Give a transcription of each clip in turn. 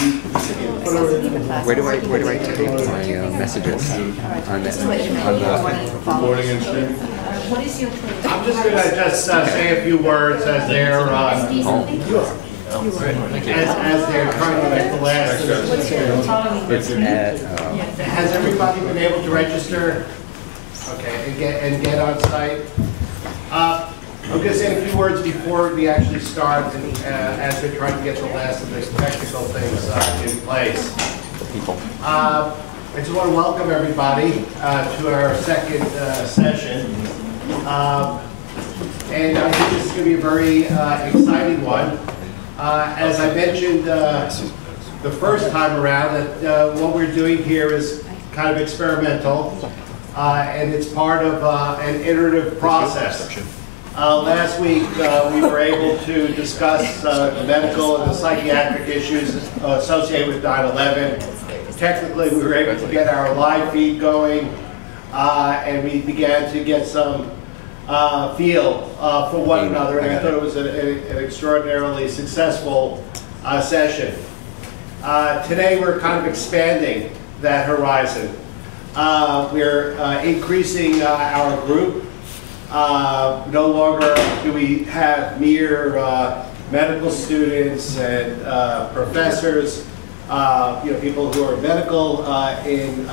Where do I type my messages on the recording and streaming? What is your trade? I'm just going to say a few words as they're as they're trying to get the last. It's at Has everybody been able to register? Okay, and get on site. I'm going to say a few words before we actually start, and as we're trying to get the last of the technical things in place. I just want to welcome everybody to our second session. And I think this is going to be a very exciting one. As I mentioned the first time around, that what we're doing here is kind of experimental, and it's part of an iterative process. Last week, we were able to discuss the medical and the psychiatric issues associated with 9/11. Technically, we were able to get our live feed going, and we began to get some feel for one another, and I thought it was an extraordinarily successful session. Today, we're kind of expanding that horizon. We're increasing our group. No longer do we have mere medical students and professors, people who are medical in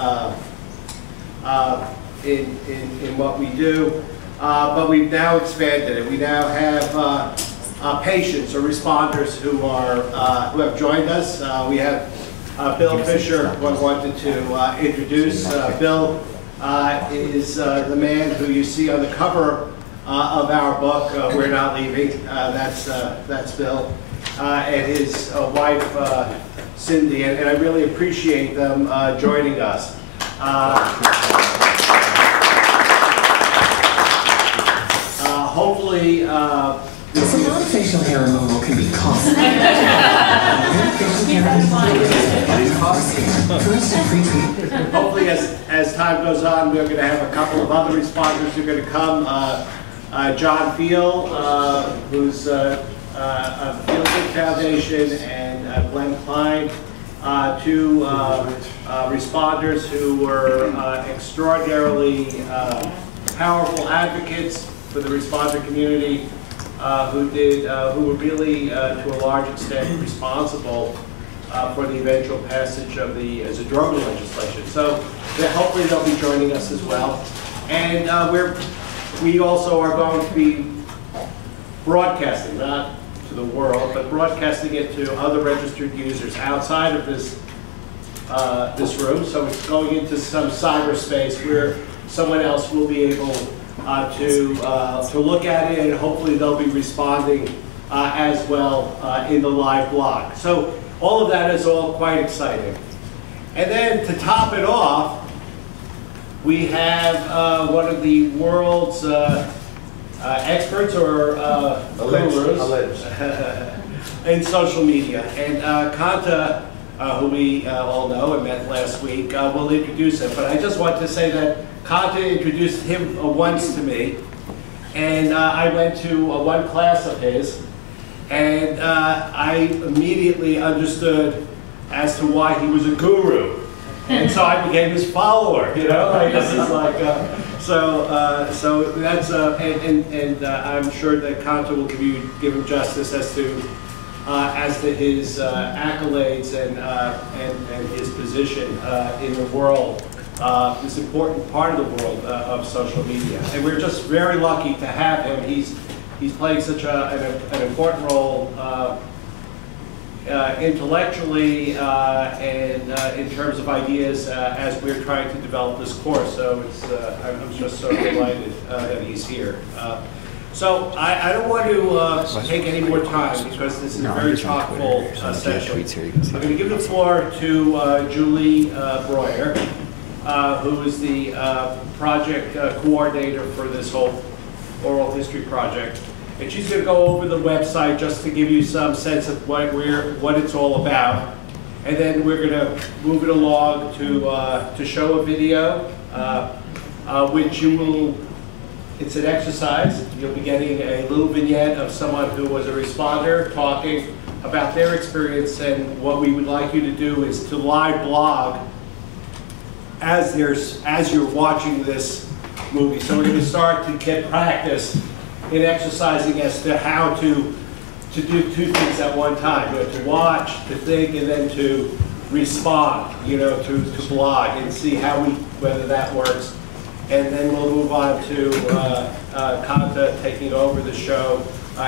what we do, but we've now expanded it. We now have patients or responders who have joined us. We have Bill Fisher, who I wanted to introduce. Bill is the man who you see on the cover of our book, We're Not Leaving. That's Bill. And his wife, Cindy. And I really appreciate them joining us. Hopefully, so non-facial hair removal can be costly. Hopefully, as time goes on, we're going to have a couple of other responders who are going to come. John Field, who's of the Fielding Foundation, and Glenn Klein, two responders who were extraordinarily powerful advocates for the responder community, who were really, to a large extent, responsible for the eventual passage of the Zadroga legislation. So hopefully they'll be joining us as well. And we also are going to be broadcasting, not to the world, but broadcasting it to other registered users outside of this room. So it's going into some cyberspace where someone else will be able to look at it, and hopefully they'll be responding as well in the live blog. So all of that is all quite exciting. And then to top it off, we have one of the world's experts or gurus in social media. And Kanta, who we all know and met last week, will introduce him. But I just want to say that Kanta introduced him once to me, and I went to one class of his, and I immedially understood as to why he was a guru, and so I became his follower. Like this is like so that's and I'm sure that Kanta will give him justice as to his accolades and his position in the world. This important part of the world of social media, and we're just very lucky to have him. He's playing such an important role intellectually and in terms of ideas as we're trying to develop this course. So I'm just so delighted that he's here. So I don't want to take any more time because this is a very chock-full session. I'm going to give the floor to Julie Breuer, who is the project coordinator for this whole oral history project. And she's going to go over the website just to give you some sense of what it's all about. And then we're going to move it along to show a video, which you will, it's an exercise. You'll be getting a little vignette of someone who was a responder talking about their experience, and what we would like you to do is to live blog as you're watching this movie. So we're going to start to get practice in exercising as to how to do two things at one time, to watch, to think, and then to respond, to blog and see whether that works. And then we'll move on to Kanta taking over the show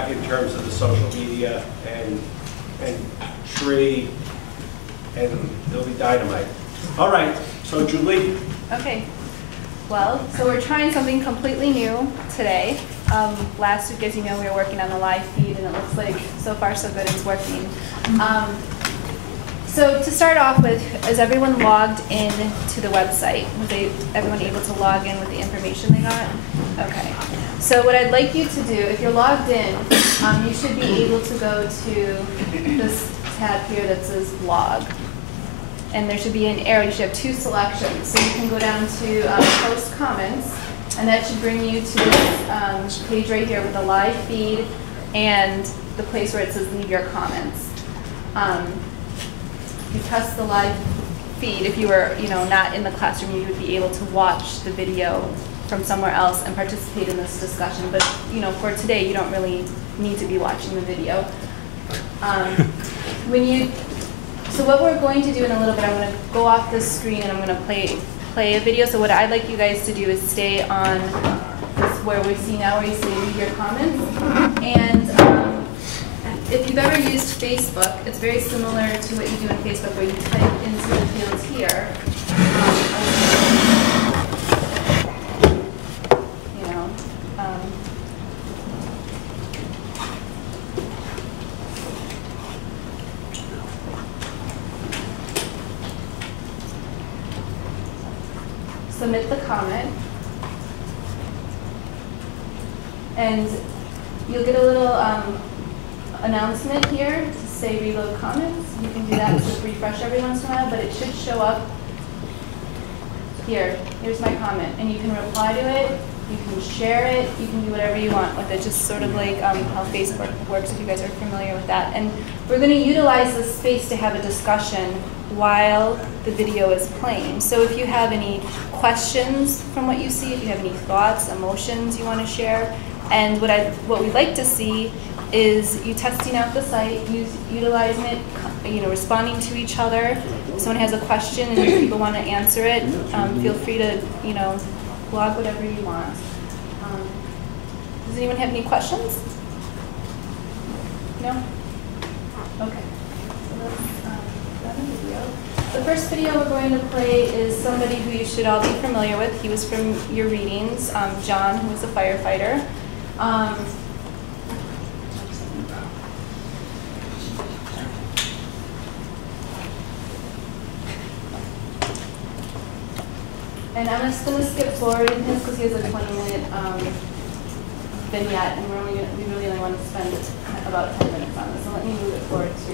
in terms of the social media, and Sri, and it'll be dynamite. All right, so Julie. Okay. Well, so we're trying something completely new today. Last week, as you know, we were working on the live feed, and it looks like so far so good, it's working. So to start off with, is everyone logged in to the website? Was everyone able to log in with the information they got? Okay. So what I'd like you to do, if you're logged in, you should be able to go to this tab here that says blog. And there should be an arrow. You should have two selections. So you can go down to post comments, and that should bring you to this page right here with the live feed and the place where it says leave your comments. You press the live feed. If you were, not in the classroom, you would be able to watch the video from somewhere else and participate in this discussion. But for today, you don't really need to be watching the video. So what we're going to do in a little bit, I'm going to go off this screen and I'm going to play a video. So what I'd like you guys to do is stay on this where we see now, where you say leave your comments. And if you've ever used Facebook, it's very similar to what you do in Facebook, where you type into the fields here. Submit the comment, and you'll get a little announcement here to say reload comments. You can do that to refresh every once in a while, but it should show up here. Here's my comment, and you can reply to it, you can share it, you can do whatever you want with it, just sort of like how Facebook works, if you guys are familiar with that. And we're going to utilize this space to have a discussion while the video is playing. So if you have any questions from what you see, if you have any thoughts, emotions you want to share, and what we'd like to see is you testing out the site, utilizing it, responding to each other. If someone has a question and people want to answer it, feel free to, blog whatever you want. Does anyone have any questions? No? Okay. So let's run the video. The first video we're going to play is somebody who you should all be familiar with. He was from your readings, John, who was a firefighter. And I'm just going to skip forward in his because he has a 20-minute vignette, and we really only want to spend about 10 minutes on this. So let me move it forward to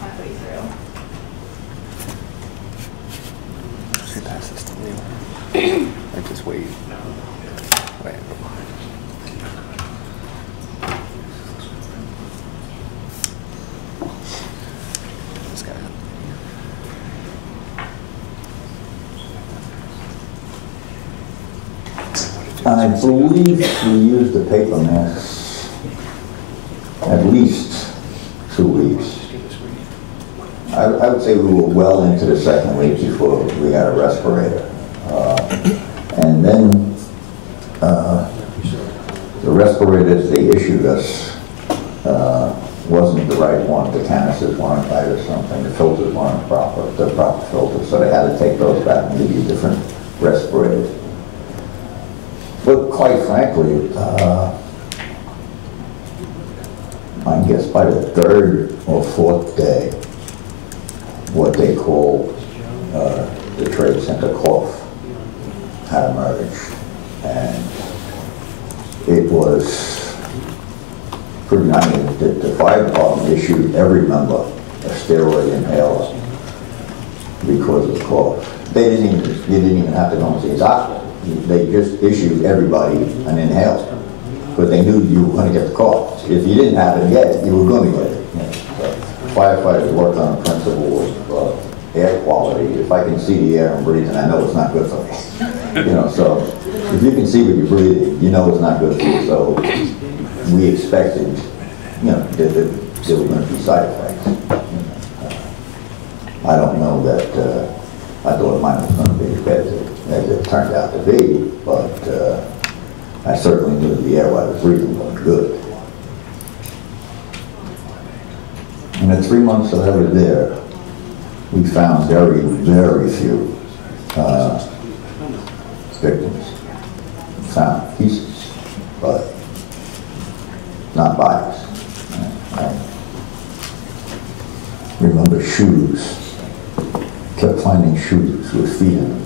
halfway through. Should pass this to Leo. Or just wait. Wait. This guy. I believe we used the paper masks at least 2 weeks. I would say we were well into the second week before we got a respirator. And then the respirators they issued us wasn't the right one. The canisters weren't right or something. The filters weren't the proper filters. So they had to take those back and give you different respirators. But quite frankly, I guess by the 3rd or 4th day, what they call the Trade Center cough had emerged. And it was pretty, I mean, the fire department issued every member a steroid inhaler because of the cough. You didn't even have to go and see a doctor. They just issued everybody an inhaler because they knew you were going to get the cough. If you didn't have it yet, you were going to get it. So firefighters work on a principle of air quality. If I can see the air I'm breathing, I know it's not good for me. You know, so if you can see what you're breathing, you know it's not good for you. So we expected, you know, there were going to be side effects. I don't know that I thought mine was going to be as bad as it turned out to be, but I certainly knew the air I was breathing was good. In the 3 months that I was there, we found very, very few victims. We found pieces, but not bodies. I remember shoes. Kept finding shoes with feet in them.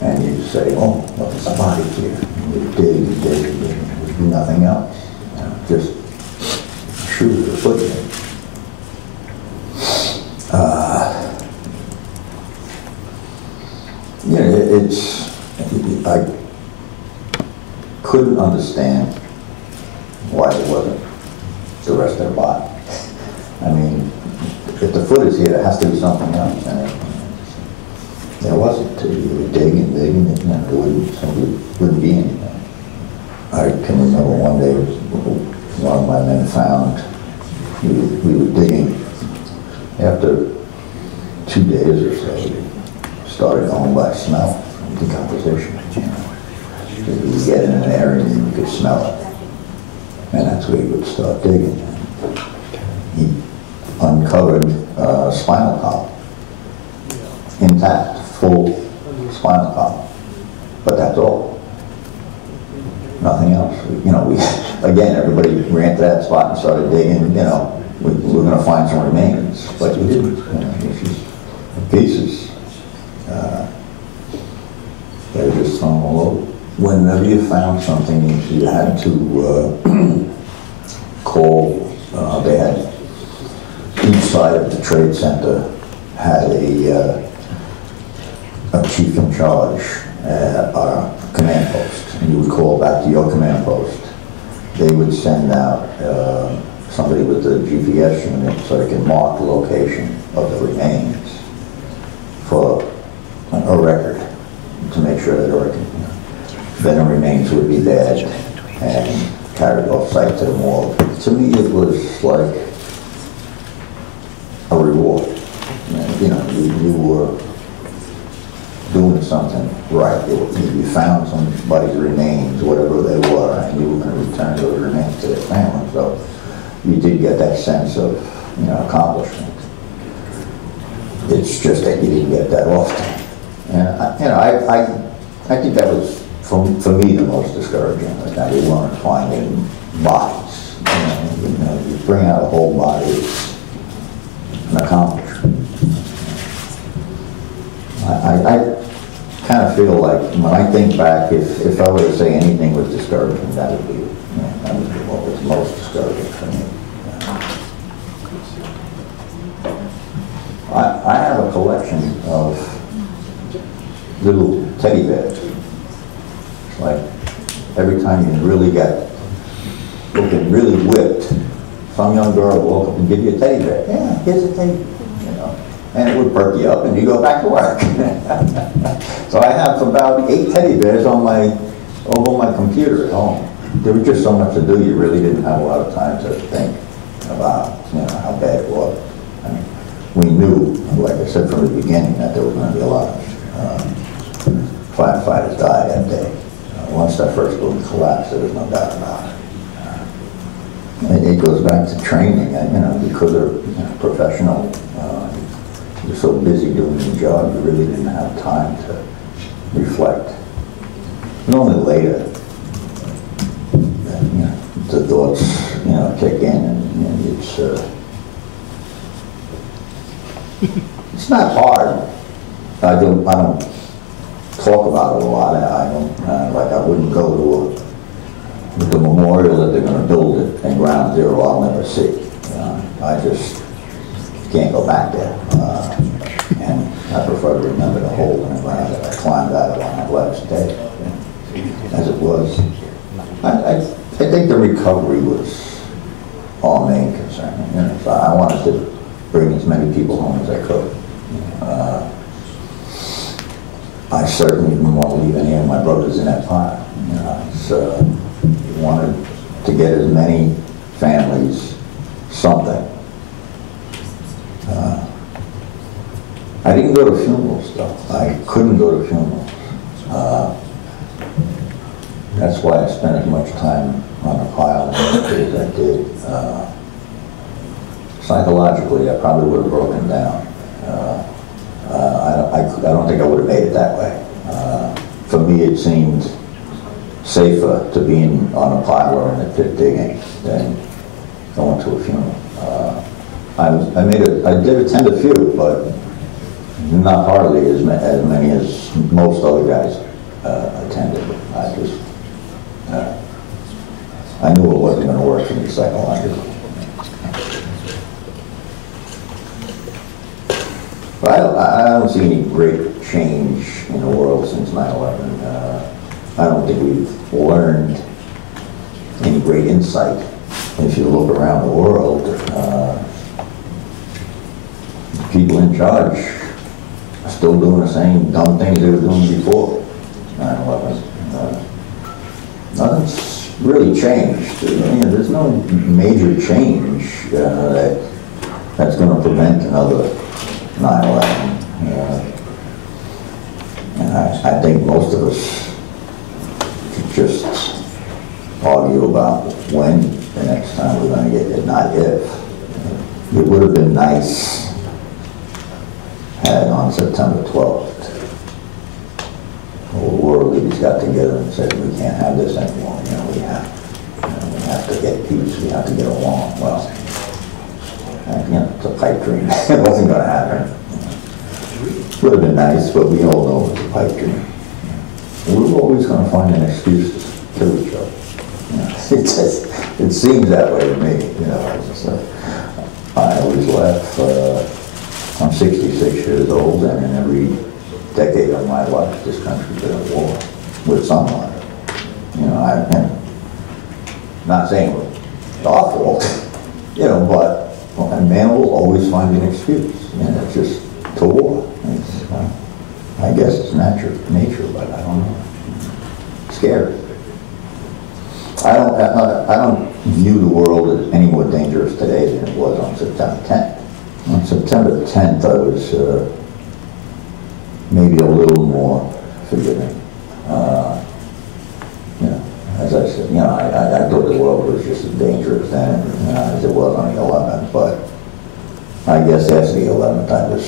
And you'd say, oh, well, there's a body here. And you'd dig and dig and dig. There would be nothing else. You know, just shoes with foot in it. You know, I couldn't understand why there wasn't the rest of the body. I mean, if the foot is here, there has to be something else. And there wasn't. You would dig and dig, and you know, there wouldn't be anything. I can remember one day, one of my men found, we were digging. After 2 days or so, we started going by smell, decomposition. You know. So you would get in an area and you could smell it. And that's where you would start digging. He uncovered spinal column, intact, full spinal column, but that's all. Nothing else. You know, again, everybody ran to that spot and started digging. You know, we were going to find some remains, but we didn't. You know, it's just pieces. They were just thrown all over. Whenever you found something, you had to call. They had. Each side of the trade center had a chief in charge at our command post, and you would call back to your command post. They would send out somebody with the GPS unit so they can mark the location of the remains for a record to make sure that then the remains would be bad and carried off site to the morgue. To me, it was like a reward. You know, you were doing something right. You found somebody's remains, whatever they were, and you were going to return those remains to their family. So you did get that sense of, you know, accomplishment. It's just that you didn't get that often. And I think that was, for me, the most discouraging, that we weren't finding bodies. You know, you bring out a whole body, it's an accomplishment. I kind of feel like, when I think back, if I were to say anything was discouraging, that would be, you know, that would be what was most discouraging for me. I have a collection of little teddy bears. It's like every time you really get looking really whipped, some young girl will walk up and give you a teddy bear. Yeah, here's a teddy bear, you know. And it would perk you up and you go back to work. So I have about 8 teddy bears on over my computer at home. There was just so much to do, you really didn't have a lot of time to think about, you know, how bad it was. I mean, we knew, like I said from the beginning, that there was going to be a lot of firefighters died that day. Once that first building collapsed, there was no doubt about it. It goes back to training, you know, because they're professional. You're so busy doing your job, you really didn't have time to reflect. And only later, you know, the thoughts, you know, kick in, and it's not hard. I don't talk about it a lot. I don't like. I wouldn't go to the memorial that they're going to build at Ground Zero. I'll never see. I just can't go back there. And I prefer to remember the hole in the ground that I climbed out of on that last day, as it was. I think the recovery was our main concern. You know, so I wanted to bring as many people home as I could. I certainly didn't want to leave any of my brothers in that pile. You know, I wanted to get as many families something. I didn't go to funerals, though. I couldn't go to funerals. That's why I spent as much time on the pile as I did. Psychologically, I probably would have broken down. I don't think I would have made it that way. For me, it seemed safer to be on a pile or in a pit digging than going to a funeral. I did attend a few, but not hardly as many as most other guys attended. I knew it wasn't going to work for me psychologically. But I don't see any great change in the world since 9/11. I don't think we've learned any great insight. If you look around the world, people in charge are still doing the same dumb things they were doing before 9/11. Nothing's really changed. There's no major change that's going to prevent another 9/11. And I think most of us should just argue about when the next time we're going to get it, not if. It would have been nice had on September 12th, the world leaders got together and said, we can't have this anymore. We have to get peace. We have to get along. Well, it's a pipe dream. It wasn't going to happen. It would have been nice, but we all know it's a pipe dream. We were always going to find an excuse to kill each other. It seems that way to me. I always laugh. I'm 66 years old, and in every decade of my life, this country's been at war with someone. I'm not saying it's our fault, but a man will always find an excuse, it's just to war. I guess it's nature, but I don't know. It's scary. I don't view the world as any more dangerous today than it was on September 10th. On September 10th, I was maybe a little more forgiving. As I said, I thought the world was just as dangerous then as it was on the 11th, but I guess after the 11th, I was,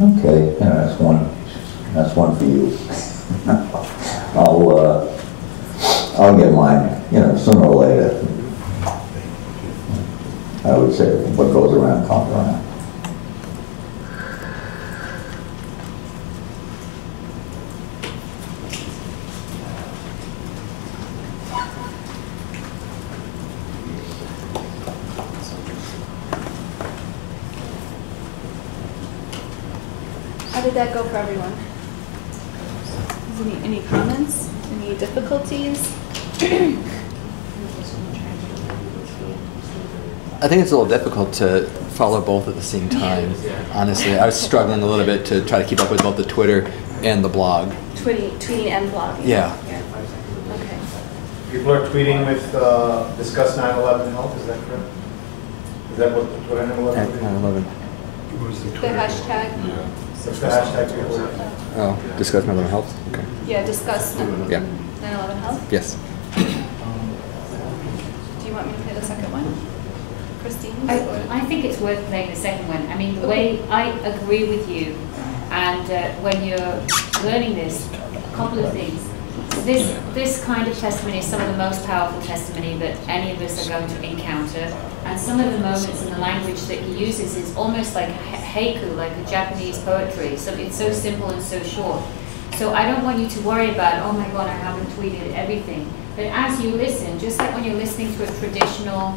okay, that's one for you. I'll get mine, sooner or later. I would say what goes around comes around. How did that go for everyone? Any comments? Any difficulties? I think it's a little difficult to follow both at the same time. Honestly, I was struggling a little bit to try to keep up with both the Twitter and the blog. Tweeting and blogging. Yeah. Okay. People are tweeting with discuss 9/11 health. Is that correct? Is that what the Twitter handle was? 9/11. The hashtag. What's the hashtag people are? Oh, discuss mental health. Okay. Yeah, discuss 9/11 health. Yes. Do you want me to play the second one? Christine? I think it's worth playing the second one. I mean, the way I agree with you, and when you're learning this, a couple of things. This kind of testimony is some of the most powerful testimony that any of us are going to encounter. And some of the moments in the language that he uses is almost like haiku, like a Japanese poetry. So it's so simple and so short. So I don't want you to worry about, oh my God, I haven't tweeted everything. But as you listen, just like when you're listening to a traditional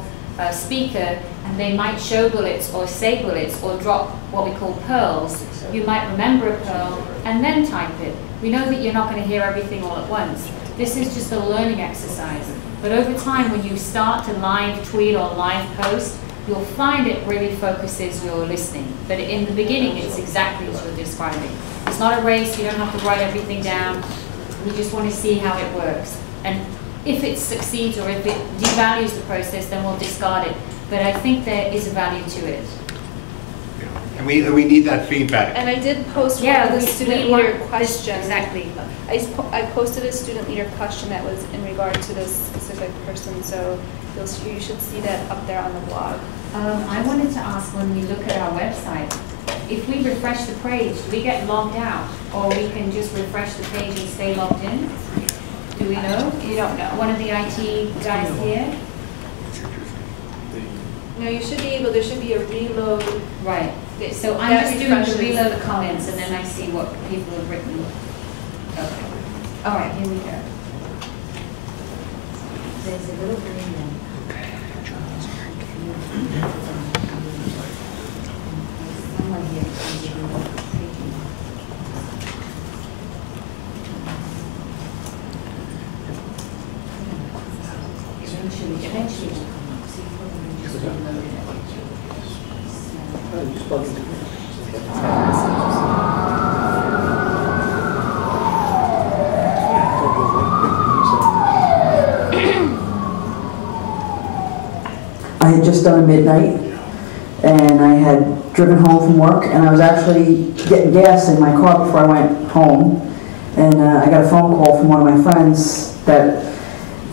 speaker, and they might show bullets or say bullets or drop what we call pearls, you might remember a pearl and then type it. We know that you're not going to hear everything all at once. This is just a learning exercise. But over time, when you start to live tweet or live post, you'll find it really focuses your listening. But in the beginning, it's exactly as you're describing. It's not a race, you don't have to write everything down. We just want to see how it works. And if it succeeds or if it devalues the process, then we'll discard it. But I think there is a value to it. And we need that feedback. And I did post Yeah, one of the we student want leader this questions. exactly. I posted a student leader question that was in regard to this specific person, so you should see that up there on the blog. I wanted to ask, when we look at our website, if we refresh the page, do we get logged out? Or we can just refresh the page and stay logged in? Do we know? You don't know. One of the IT guys here? No, you should be able, there should be a reload. Right. So I'm That just doing the refreshes. reload the comments and then I see what people have written. Okay. All right, here we go. There's a little green one. Someone here is a little freaky. Eventually it will come up. See, probably just reload it. I had just done a midnight, and I had driven home from work, and I was actually getting gas in my car before I went home, and I got a phone call from one of my friends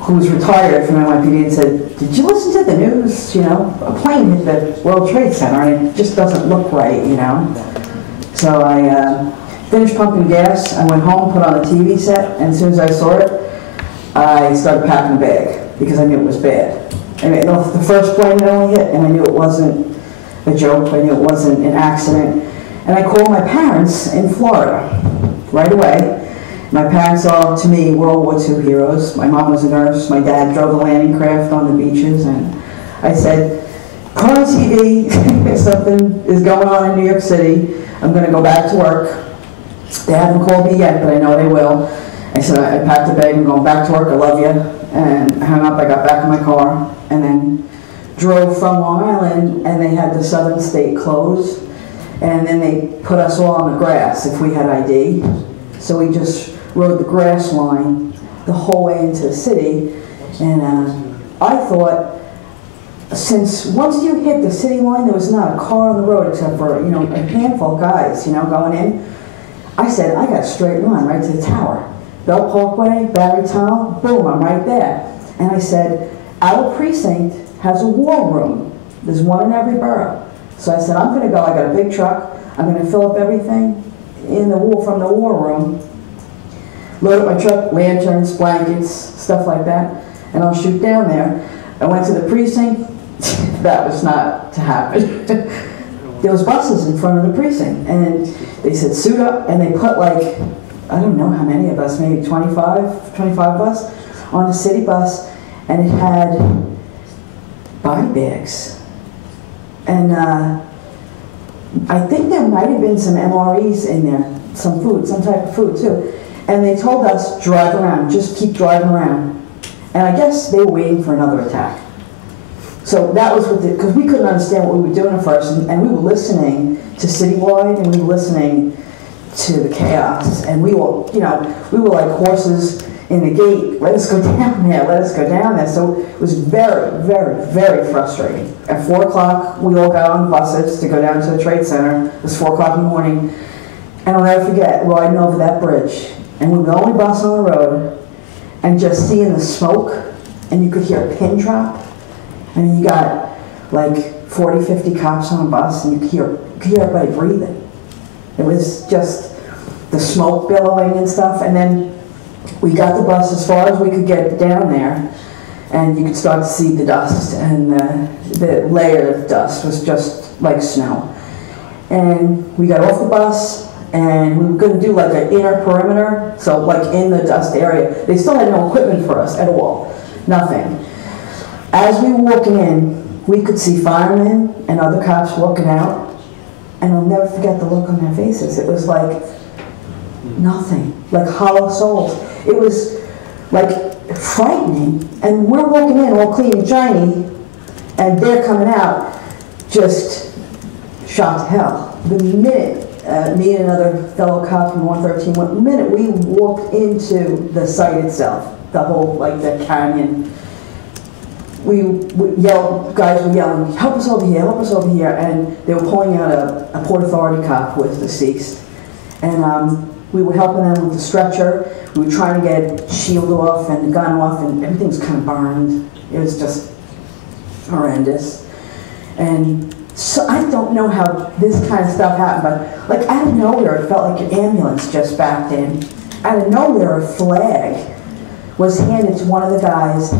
who was retired from NYPD and said, "Did you listen to the news? You know, a plane hit the World Trade Center, and it just doesn't look right, you know." So I finished pumping gas, I went home, put on the TV set, and as soon as I saw it, I started packing a bag, because I knew it was bad. I mean, the first plane had only hit, and I knew it wasn't a joke, I knew it wasn't an accident. And I called my parents in Florida right away. My parents are, to me, World War II heroes. My mom was a nurse, my dad drove a landing craft on the beaches, and I said, "Put on TV, something is going on in New York City, I'm going to go back to work." They haven't called me yet, but I know they will. I said, I packed a bag, I'm going back to work, I love you. And I hung up, I got back in my car, and then drove from Long Island, and they had the Southern State closed. And then they put us all on the grass if we had ID. So we just rode the grass line the whole way into the city. And I thought, since once you hit the city line, there was not a car on the road except for, you know, a handful of guys, you know, going in. I said, I got a straight line right to the tower. Bell Parkway, Battery Tunnel, boom, I'm right there. And I said, our precinct has a war room. There's one in every borough. So I said, I'm going to go, I got a big truck, I'm going to fill up everything in the from the war room, load up my truck, lanterns, blankets, stuff like that, and I'll shoot down there. I went to the precinct, that was not to happen. There was buses in front of the precinct, and they said, suit up, and they put like, I don't know how many of us, maybe 25 of us, on a city bus, and it had body bags. And I think there might have been some MREs in there, some food, some type of food too. And they told us, drive around, just keep driving around. And I guess they were waiting for another attack. So that was what because we couldn't understand what we were doing at first, and we were listening to Citywide, and we were listening to the chaos, and we were, you know, we were like horses in the gate. Let us go down there, let us go down there. So it was very, very, very frustrating. At 4 o'clock, we all got on buses to go down to the Trade Center. It was 4 o'clock in the morning, and I'll never forget riding over that bridge, and we were the only bus on the road, and just seeing the smoke, and you could hear a pin drop. I mean, you got like 40, 50 cops on a bus, and you could hear everybody breathing. It was just the smoke billowing and stuff. And then we got the bus as far as we could get down there, and you could start to see the dust, and the layer of dust was just like snow. And we got off the bus, and we were going to do like an inner perimeter, so like in the dust area. They still had no equipment for us at all, nothing. As we were walking in, we could see firemen and other cops walking out, and I'll never forget the look on their faces. It was like nothing, like hollow souls. It was like frightening. And we're walking in all clean and shiny, and they're coming out just shot to hell. The minute me and another fellow cop from 113, the minute we walked into the site itself, the whole, like the canyon, we yelled, guys were yelling, help us over here, help us over here, and they were pulling out a Port Authority cop who was deceased. And we were helping them with the stretcher. We were trying to get shield off and the gun off, and everything was kind of burned. It was just horrendous. And so I don't know how this kind of stuff happened, but like out of nowhere, it felt like an ambulance just backed in. Out of nowhere, a flag was handed to one of the guys,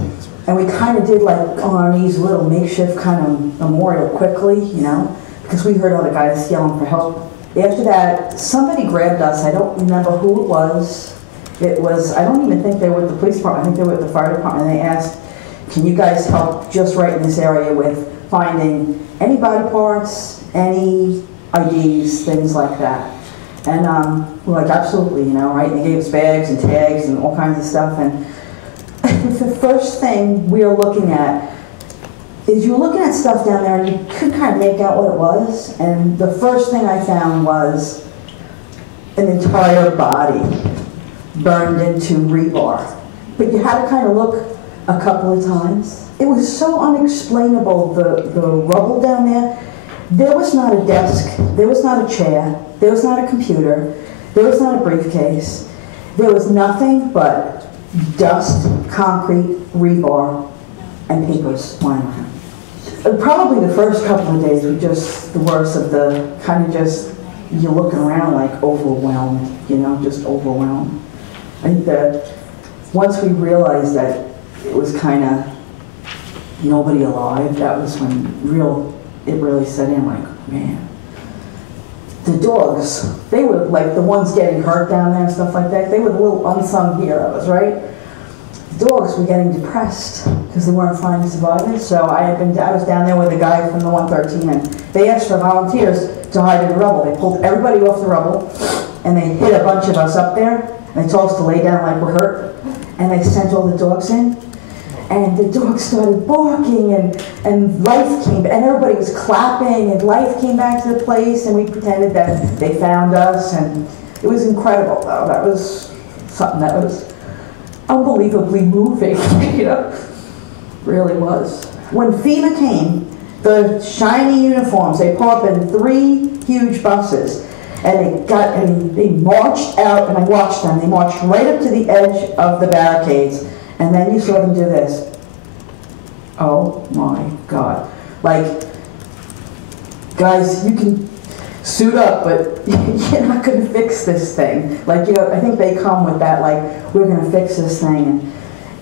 and we kind of did like on our knees a little makeshift kind of memorial quickly, you know, because we heard other guys yelling for help. After that, somebody grabbed us. I don't remember who it was. I don't even think they were with the police department. I think they were with the fire department. And they asked, can you guys help just right in this area with finding any body parts, any IDs, things like that. And we're like, absolutely, you know, right? And they gave us bags and tags and all kinds of stuff. And the first thing we were looking at is you were looking at stuff down there and you could kind of make out what it was. And the first thing I found was an entire body burned into rebar. But you had to kind of look a couple of times. It was so unexplainable, the rubble down there. There was not a desk, there was not a chair, there was not a computer, there was not a briefcase. There was nothing but dust, concrete, rebar, and papers lying around. Probably the first couple of days were just the worst of the kind of just, you're looking around like overwhelmed, you know, just overwhelmed. I think that once we realized that it was kind of nobody alive, that was when it really set in, like, man. The dogs, they were like the ones getting hurt down there and stuff like that. They were the little unsung heroes, right? The dogs were getting depressed because they weren't finding survivors. So I was down there with a guy from the 113, and they asked for volunteers to hide in the rubble. They pulled everybody off the rubble, and they hid a bunch of us up there, and they told us to lay down like we're hurt, and they sent all the dogs in. And the dogs started barking, and life came, and everybody was clapping, and life came back to the place, and we pretended that they found us, and it was incredible, though. That was something that was unbelievably moving, you know, really was. When FEMA came, the shiny uniforms, they pulled up in 3 huge buses, and they marched out, and I watched them. They marched right up to the edge of the barricades. And then you saw them do this. Oh my God. Like, guys, you can suit up, but you're not going to fix this thing. Like, you know, I think they come with that, like, we're going to fix this thing, and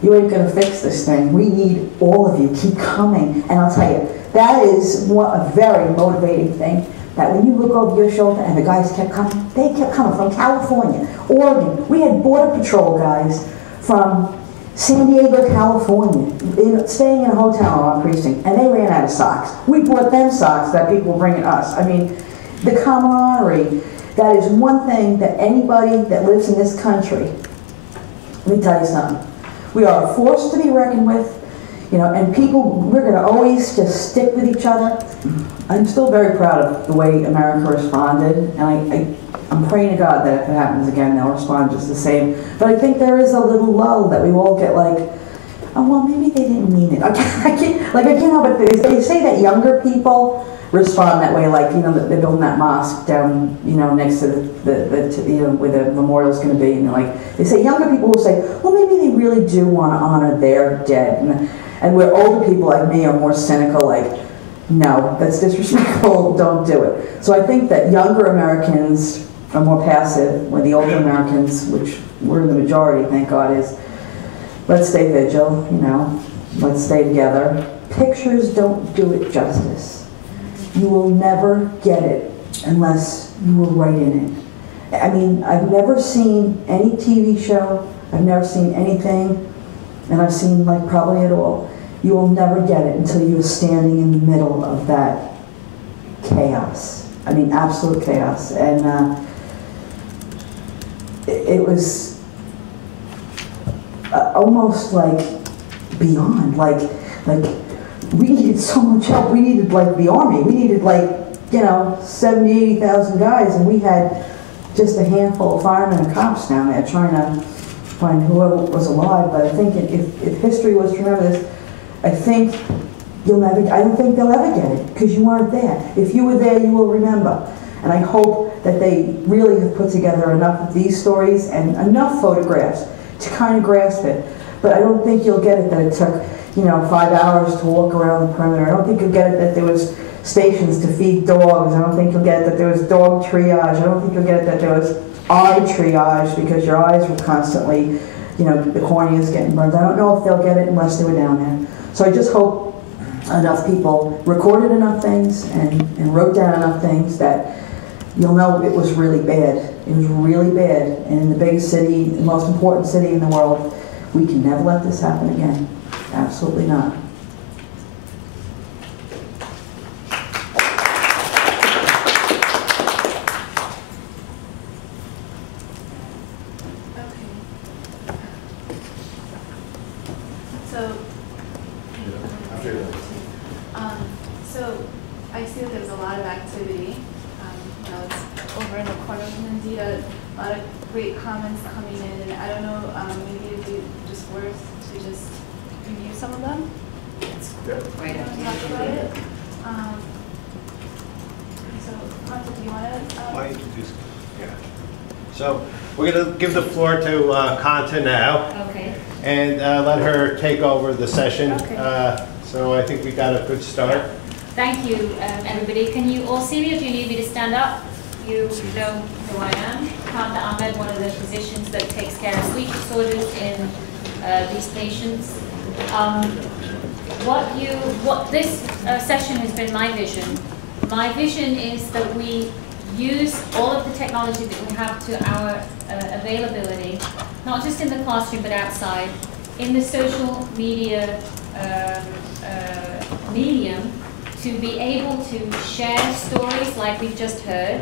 you ain't going to fix this thing. We need all of you. Keep coming. And I'll tell you, that is a very motivating thing, that when you look over your shoulder, and the guys kept coming, they kept coming from California, Oregon. We had Border Patrol guys from San Diego, California, staying in a hotel in our precinct, and they ran out of socks. We bought them socks that people were bringing us. I mean, the camaraderie, that is one thing that anybody that lives in this country, let me tell you something, we are a force to be reckoned with, you know, and people, we're going to always just stick with each other. I'm still very proud of the way America responded, and I'm praying to God that if it happens again, they'll respond just the same. But I think there is a little lull that we all get like, oh, well, maybe they didn't mean it. I can't help it. They say that younger people respond that way, like, you know, they're building that mosque down, you know, next to where the memorial's going to be, and like, they say younger people will say, well, maybe they really do want to honor their dead, and where older people like me are more cynical, like, no, that's disrespectful, don't do it. So I think that younger Americans are more passive, where the older Americans, which we're the majority, thank God, is let's stay vigil, you know, let's stay together. Pictures don't do it justice. You will never get it unless you were right in it. I mean, I've never seen any TV show, I've never seen anything, and I've seen like probably it all. You will never get it until you're standing in the middle of that chaos. I mean, absolute chaos. And it was, almost like beyond, like we needed so much help. We needed like the army. We needed like, 70, 80,000 guys, and we had just a handful of firemen and cops down there trying to find whoever was alive. But I think if history was to remember this, I think I don't think they'll ever get it, because you weren't there. If you were there, you will remember. And I hope that they really have put together enough of these stories and enough photographs to kind of grasp it. But I don't think you'll get it that it took, 5 hours to walk around the perimeter. I don't think you'll get it that there was stations to feed dogs. I don't think you'll get it that there was dog triage. I don't think you'll get it that there was eye triage, because your eyes were constantly, the corneas getting burned. I don't know if they'll get it unless they were down there. So I just hope enough people recorded enough things and wrote down enough things that you'll know it was really bad. It was really bad. And in the biggest city, the most important city in the world, we can never let this happen again. Absolutely not. So I see that there's a lot of activity. It's over in the corner of Mendita, a lot of great comments coming in, and I don't know, maybe it'd be just worth to just review some of them. Right. Talk about it. So, Martha, do you want to? Why introduce? Yeah. So we're going to give the floor to Kanta now. Okay. And let her take over the session. Okay. So I think we got a good start. Thank you, everybody. Can you all see me, or do you need me to stand up? You know who I am. Kanta Ahmed, one of the physicians that takes care of sleep disorders in these patients. What this session has been my vision. My vision is that we use all of the technology that we have to our availability, not just in the classroom but outside, in the social media medium, to be able to share stories like we've just heard,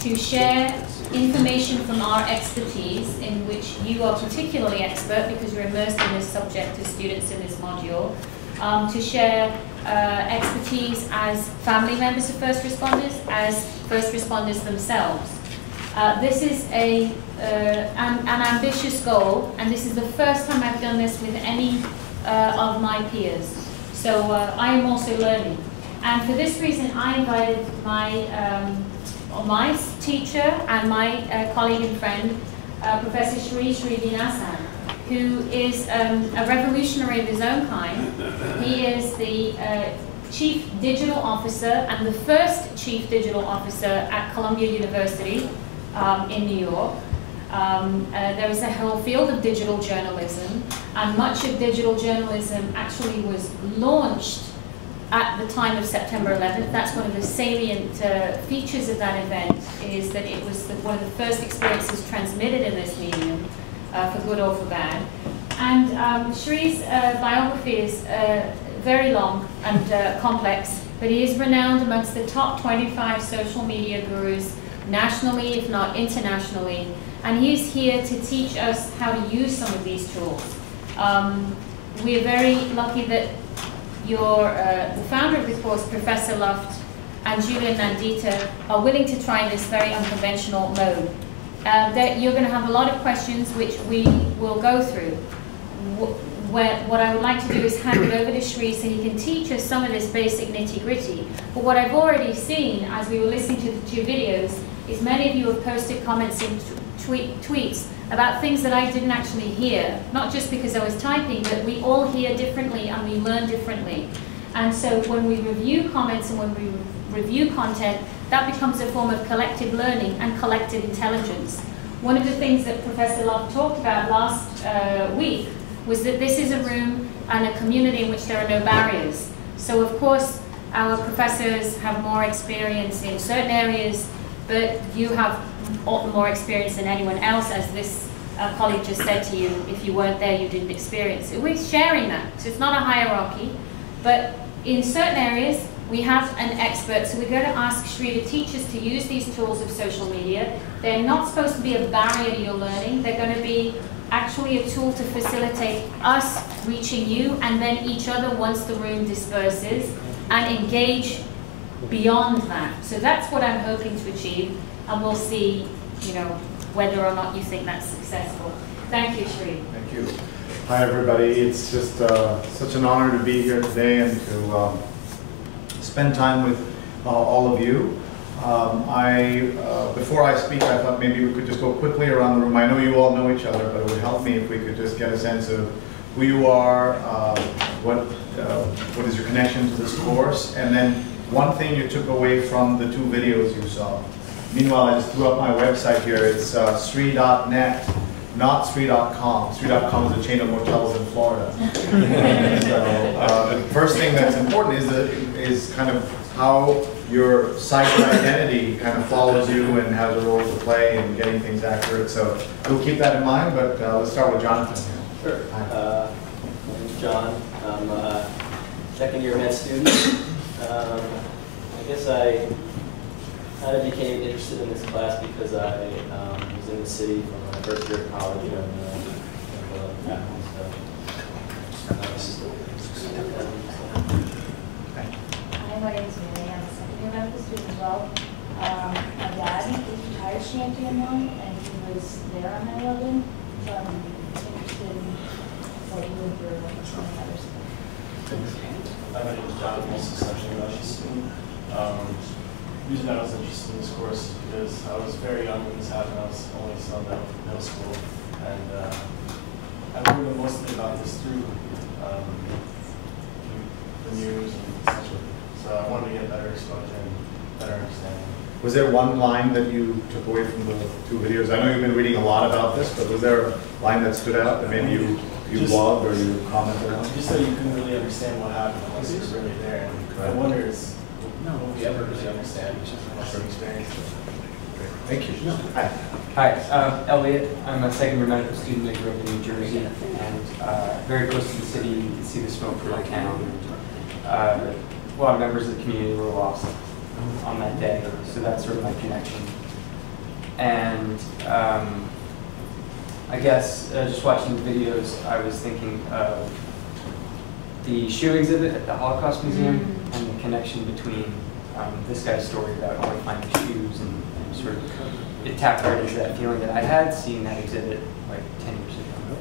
to share information from our expertise, in which you are particularly expert because you're immersed in this subject as students in this module, to share expertise as family members of first responders, as first responders themselves. This is an ambitious goal, and this is the first time I've done this with any of my peers. So I am also learning. And for this reason, I invited my teacher and my colleague and friend, Professor Shri Srinivasan, who is a revolutionary of his own kind. He is the Chief Digital Officer and the first Chief Digital Officer at Columbia University in New York. There is a whole field of digital journalism, and much of digital journalism actually was launched at the time of September 11th. That's one of the salient features of that event, is that it was one of the first experiences transmitted in this medium, for good or for bad. And Shri's biography is very long and complex, but he is renowned amongst the top 25 social media gurus nationally, if not internationally. And he's here to teach us how to use some of these tools. We're very lucky that the founder of the course, Professor Luft, and Julian Nandita are willing to try this very unconventional mode. You're going to have a lot of questions which we will go through. What I would like to do is hand it over to Shri so he can teach us some of this basic nitty-gritty. But what I've already seen as we were listening to the two videos is many of you have posted comments in tweets about things that I didn't actually hear, not just because I was typing, but we all hear differently and we learn differently. And so when we review comments and when we review content, that becomes a form of collective learning and collective intelligence. One of the things that Professor Love talked about last week was that this is a room and a community in which there are no barriers. So of course, our professors have more experience in certain areas, but you have more experience than anyone else, as this colleague just said to you. If you weren't there, you didn't experience it. We're sharing that. So it's not a hierarchy, but in certain areas, We have an expert, so we're going to ask Shri to teach us to use these tools of social media. They're not supposed to be a barrier to your learning. They're going to be actually a tool to facilitate us reaching you and then each other once the room disperses, and engage beyond that. So that's what I'm hoping to achieve, and we'll see, you know, whether or not you think that's successful. Thank you, Shri. Thank you. Hi, everybody. It's just such an honor to be here today and to spend time with all of you. Before I speak, I thought maybe we could just go quickly around the room. I know you all know each other, but it would help me if we could just get a sense of who you are, what is your connection to this course, and then one thing you took away from the 2 videos you saw. Meanwhile, I just threw up my website here. It's sri.net, not sri.com. Sri.com is a chain of motels in Florida. So the first thing that's important is kind of how your site identity kind of follows you and has a role to play in getting things accurate. So we'll keep that in mind, but let's start with Jonathan. Sure. My name's John. I'm a second-year med student. I guess I kind of became interested in this class because I was in the city for my first year of college and Hi, my name is Mary. I'm a second-year medical student as well. My dad is retired champion now, and he was there on 9/11, so I'm interested in what you went through and some of the other stuff. My name is John. I'm also a second-year medical student. The reason I was interested in this course is because I was very young when this happened. I was only still in middle school, and I learned mostly about this through the news and such. So I wanted to get better exposure and better understanding. Was there one line that you took away from the 2 videos? I know you've been reading a lot about this, but was there a line that stood out that maybe you blogged or you commented on? Just so you couldn't really understand what happened unless you were really there. And I wonder will we ever really understand unless we experience it. Thank you. Hi. Hi, Elliot. I'm a second-year medical student. I grew up in New Jersey and very close to the city. You can see the smoke from my town. A lot of members of the community were lost on that day, so that's sort of my connection. And I guess just watching the videos, I was thinking of the shoe exhibit at the Holocaust Museum and the connection between this guy's story about only finding shoes and sort of it tapped right into that feeling that I had seeing that exhibit like 10 years ago.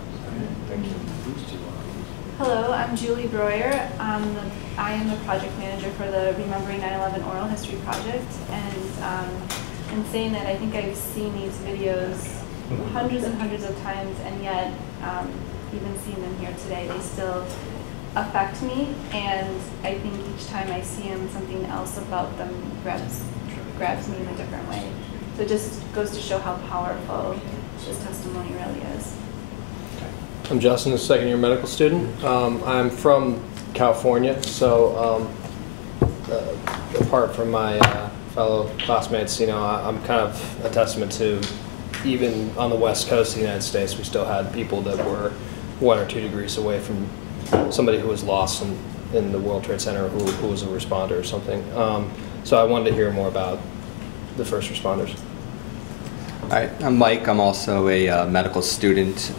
Thank you. Hello, I'm Julie Breuer. I am the project manager for the Remembering 9/11 Oral History Project, and in saying that, I think I've seen these videos hundreds and hundreds of times, and yet even seeing them here today, they still affect me, and I think each time I see them, something else about them grabs me in a different way. So it just goes to show how powerful this testimony really is. I'm Justin, a second-year medical student. I'm from California, so apart from my fellow classmates, you know, I'm kind of a testament to, even on the west coast of the United States, we still had people that were 1 or 2 degrees away from somebody who was lost in the World Trade Center who was a responder or something. So I wanted to hear more about the first responders. All right, I'm Mike. I'm also a medical student.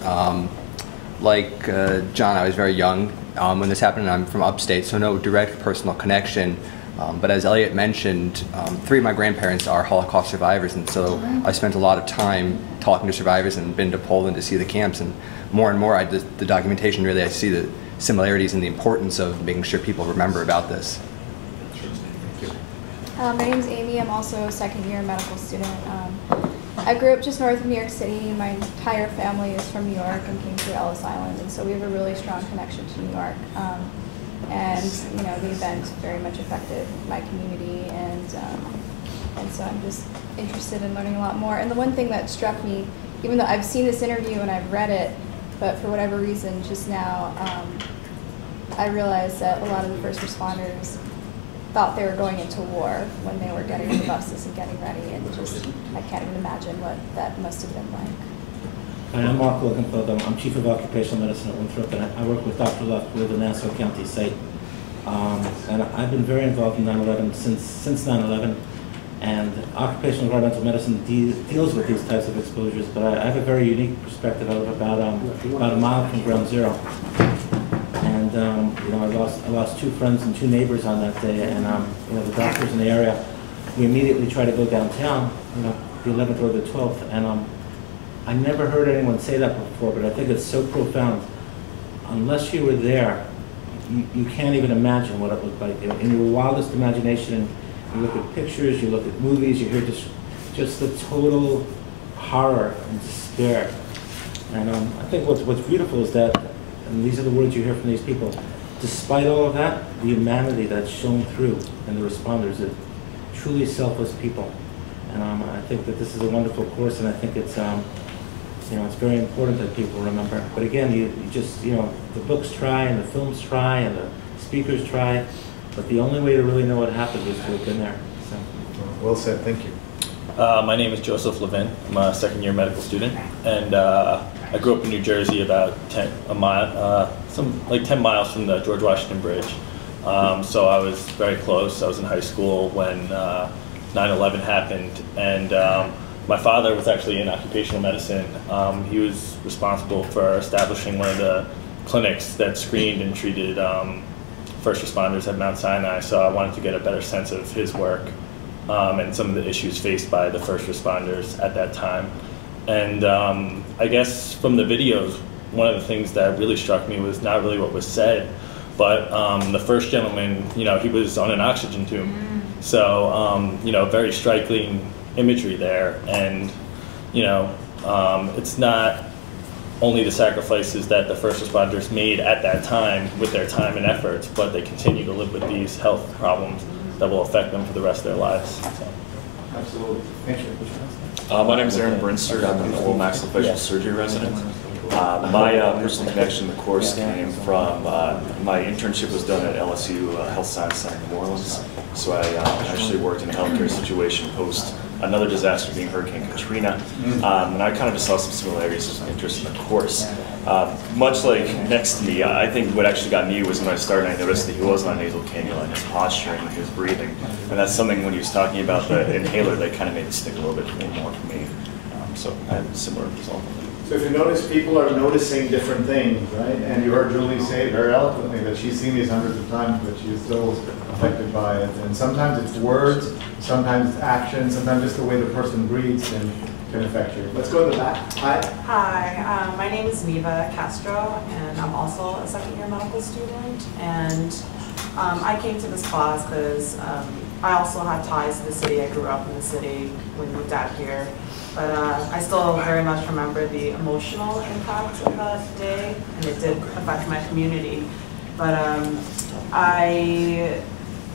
Like John, I was very young when this happened, and I'm from upstate, so no direct personal connection. But as Elliot mentioned, 3 of my grandparents are Holocaust survivors, and so I spent a lot of time talking to survivors and been to Poland to see the camps. And more, the documentation, really, I see the similarities and the importance of making sure people remember about this. My name is Amy. I'm also a second-year medical student. I grew up just north of New York City. My entire family is from New York and came through Ellis Island, and so we have a really strong connection to New York. And you know, the event very much affected my community, and so I'm just interested in learning a lot more. And the one thing that struck me, even though I've seen this interview and I've read it, but for whatever reason, just now, I realized that a lot of the first responders thought they were going into war when they were getting on the buses and getting ready, and just, I can't even imagine what that must have been like. Hi, I'm Mark Wilkenfeld. I'm Chief of Occupational Medicine at Winthrop, and I work with Dr. Luck with the Nassau County site. And I've been very involved in 9/11 since 9/11. And occupational environmental medicine deals with these types of exposures, but I have a very unique perspective. I live about a mile from ground zero. And you know, I lost 2 friends and 2 neighbors on that day, and you know, the doctors in the area, we immediately tried to go downtown, you know, the 11th or the 12th, and I never heard anyone say that before, but I think it's so profound. Unless you were there, you can't even imagine what it looked like. In your wildest imagination, you look at pictures, you look at movies, you hear just the total horror and despair. And I think what's beautiful is that, and these are the words you hear from these people, despite all of that, the humanity that's shown through in the responders are truly selfless people. And I think that this is a wonderful course, and I think it's, you know, it's very important that people remember. But again, you just, you know, the books try, and the films try, and the speakers try, but the only way to really know what happened is to have been there. So. Well said, thank you. My name is Joseph Levin. I'm a second-year medical student, and I grew up in New Jersey, about 10 miles from the George Washington Bridge. So I was very close. I was in high school when 9/11 happened, and my father was actually in occupational medicine. He was responsible for establishing one of the clinics that screened and treated first responders at Mount Sinai, so I wanted to get a better sense of his work and some of the issues faced by the first responders at that time. And I guess from the videos, one of the things that really struck me was not really what was said, but the first gentleman, you know, he was on an oxygen tube. So, you know, very striking imagery there. And, you know, it's not only the sacrifices that the first responders made at that time with their time and efforts, but they continue to live with these health problems that will affect them for the rest of their lives. So. Absolutely. Thank you. My name is Aaron Brinster. I'm an oral maxillofacial surgery resident. My personal connection to the course came from my internship was done at LSU Health Science Center in New Orleans. So I actually worked in a healthcare situation post another disaster being Hurricane Katrina. And I kind of just saw some similarities and interest in the course. Much like next to me, I think what actually got me was when I started, I noticed that he wasn't on nasal cannula and his posture and his breathing. And that's something when he was talking about the inhaler that kind of made it stick a little bit more for me. So I had a similar result. So if you notice, people are noticing different things, right? And you heard Julie say very eloquently that she's seen these hundreds of times, but she is still affected by it. And sometimes it's words, sometimes it's action, sometimes just the way the person breathes can affect you. Let's go to the back. Hi. Hi, my name is Neva Castro, and I'm also a second-year medical student. And I came to this class because I also have ties to the city. I grew up in the city, we moved out here. But I still very much remember the emotional impact of that day, and it did affect my community. But I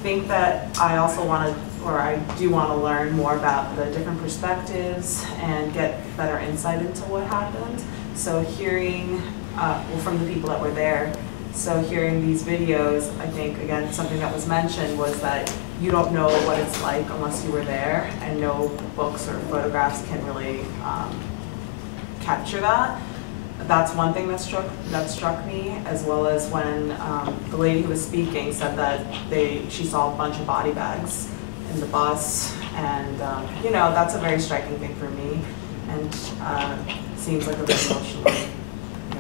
think that I also I do want to learn more about the different perspectives and get better insight into what happened. So hearing, from the people that were there, so hearing these videos, I think, again, something that was mentioned was that you don't know what it's like unless you were there, and no books or photographs can really capture that. That's one thing that struck me, as well as when the lady who was speaking said that she saw a bunch of body bags in the bus, and you know, that's a very striking thing for me, and seems like a very emotionally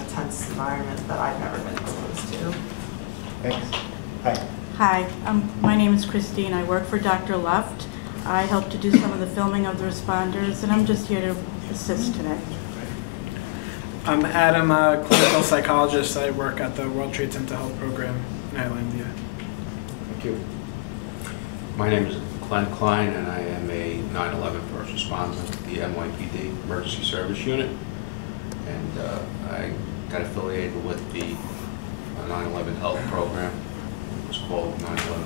tense environment that I've never been exposed to. Thanks. Hi. Hi, my name is Christine. I work for Dr. Luft. I help to do some of the filming of the responders, and I'm just here to assist today. I'm Adam, a clinical psychologist. I work at the World Trade Center Health Program in Islandia. Thank you. My name is Glenn Klein, and I am a 9/11 first responder at the NYPD Emergency Service Unit. And I got affiliated with the 9/11 Health Program. It was called 9/11.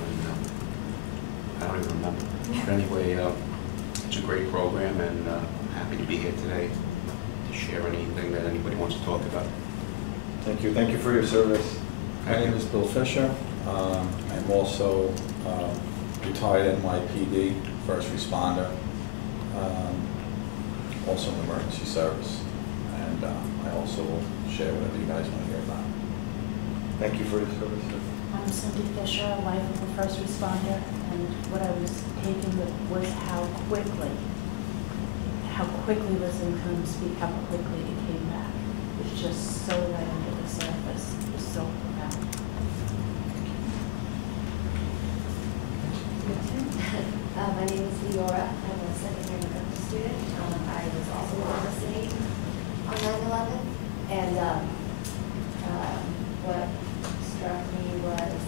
I don't even remember. But anyway, it's a great program, and I'm happy to be here today to share anything that anybody wants to talk about. Thank you. Thank you for your service. My name is Bill Fisher. I'm also retired NYPD first responder, also in emergency service, and I also will share whatever you guys want to hear about. Thank you for your service. I'm Cindy Fisher, wife of a first responder, and what I was taken with was how quickly listening to him speak, how quickly it came back. It was just so right under the surface. It was so profound. My name is Leora. I'm a second-year medical student. I was also listening on 9/11, and what struck me was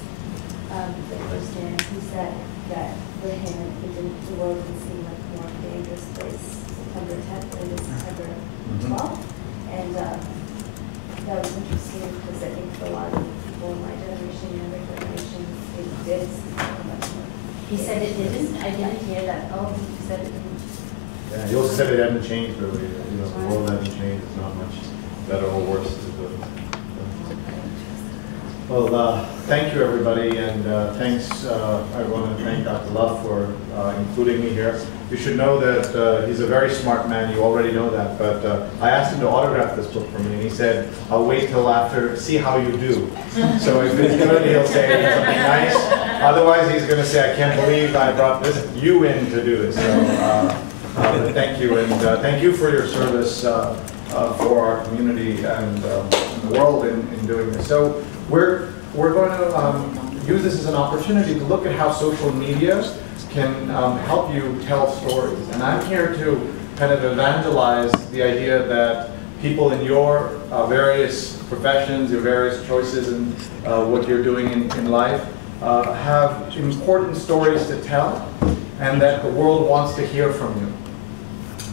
the person who said that for him, the world didn't seem like a more dangerous place September 10th than September 12th, and that was interesting because I think for a lot of people in my generation, younger generations, it did seem much more. He said it didn't? I didn't hear that. Oh, he said it didn't. Yeah, he also said it hadn't changed really. You know, the world hasn't changed. It's not much better or worse. Well, thank you everybody, and thanks. I want to thank Dr. Love for including me here. You should know that he's a very smart man. You already know that. But I asked him to autograph this book for me, and he said, "I'll wait till after, see how you do." So if it's good, he'll say something nice. Otherwise, he's going to say, "I can't believe I brought you in to do this." So but thank you, and thank you for your service for our community and the world in doing this. So we're going to use this as an opportunity to look at how social media can help you tell stories. And I'm here to kind of evangelize the idea that people in your various professions, your various choices, and what you're doing in life have important stories to tell, and that the world wants to hear from you.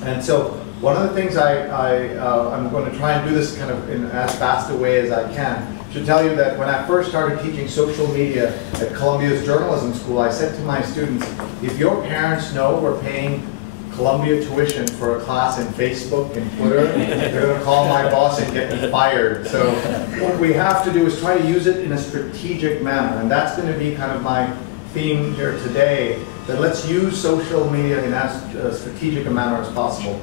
And so one of the things I'm going to try and do this kind of in as fast a way as I can. I should tell you that when I first started teaching social media at Columbia's journalism school, I said to my students, if your parents know we're paying Columbia tuition for a class in Facebook and Twitter, they're going to call my boss and get me fired. So what we have to do is try to use it in a strategic manner, and that's going to be kind of my theme here today, that let's use social media in as strategic a manner as possible.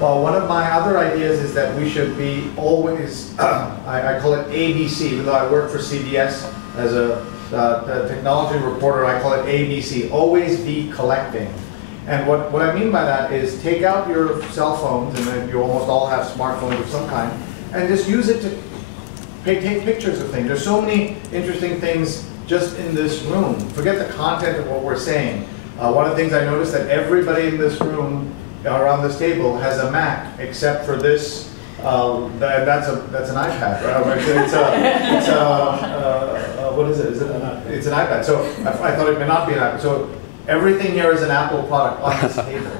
Well, one of my other ideas is that we should be always, I call it ABC, even though I work for CBS as a technology reporter, I call it ABC, always be collecting. And what I mean by that is take out your cell phones, and you almost all have smartphones of some kind, and just use it to take pictures of things. There's so many interesting things just in this room. Forget the content of what we're saying. One of the things I noticed that everybody in this room around this table has a Mac, except for this. That's an iPad, right? What is it? It's an iPad. So I thought it may not be an iPad. So everything here is an Apple product on this table,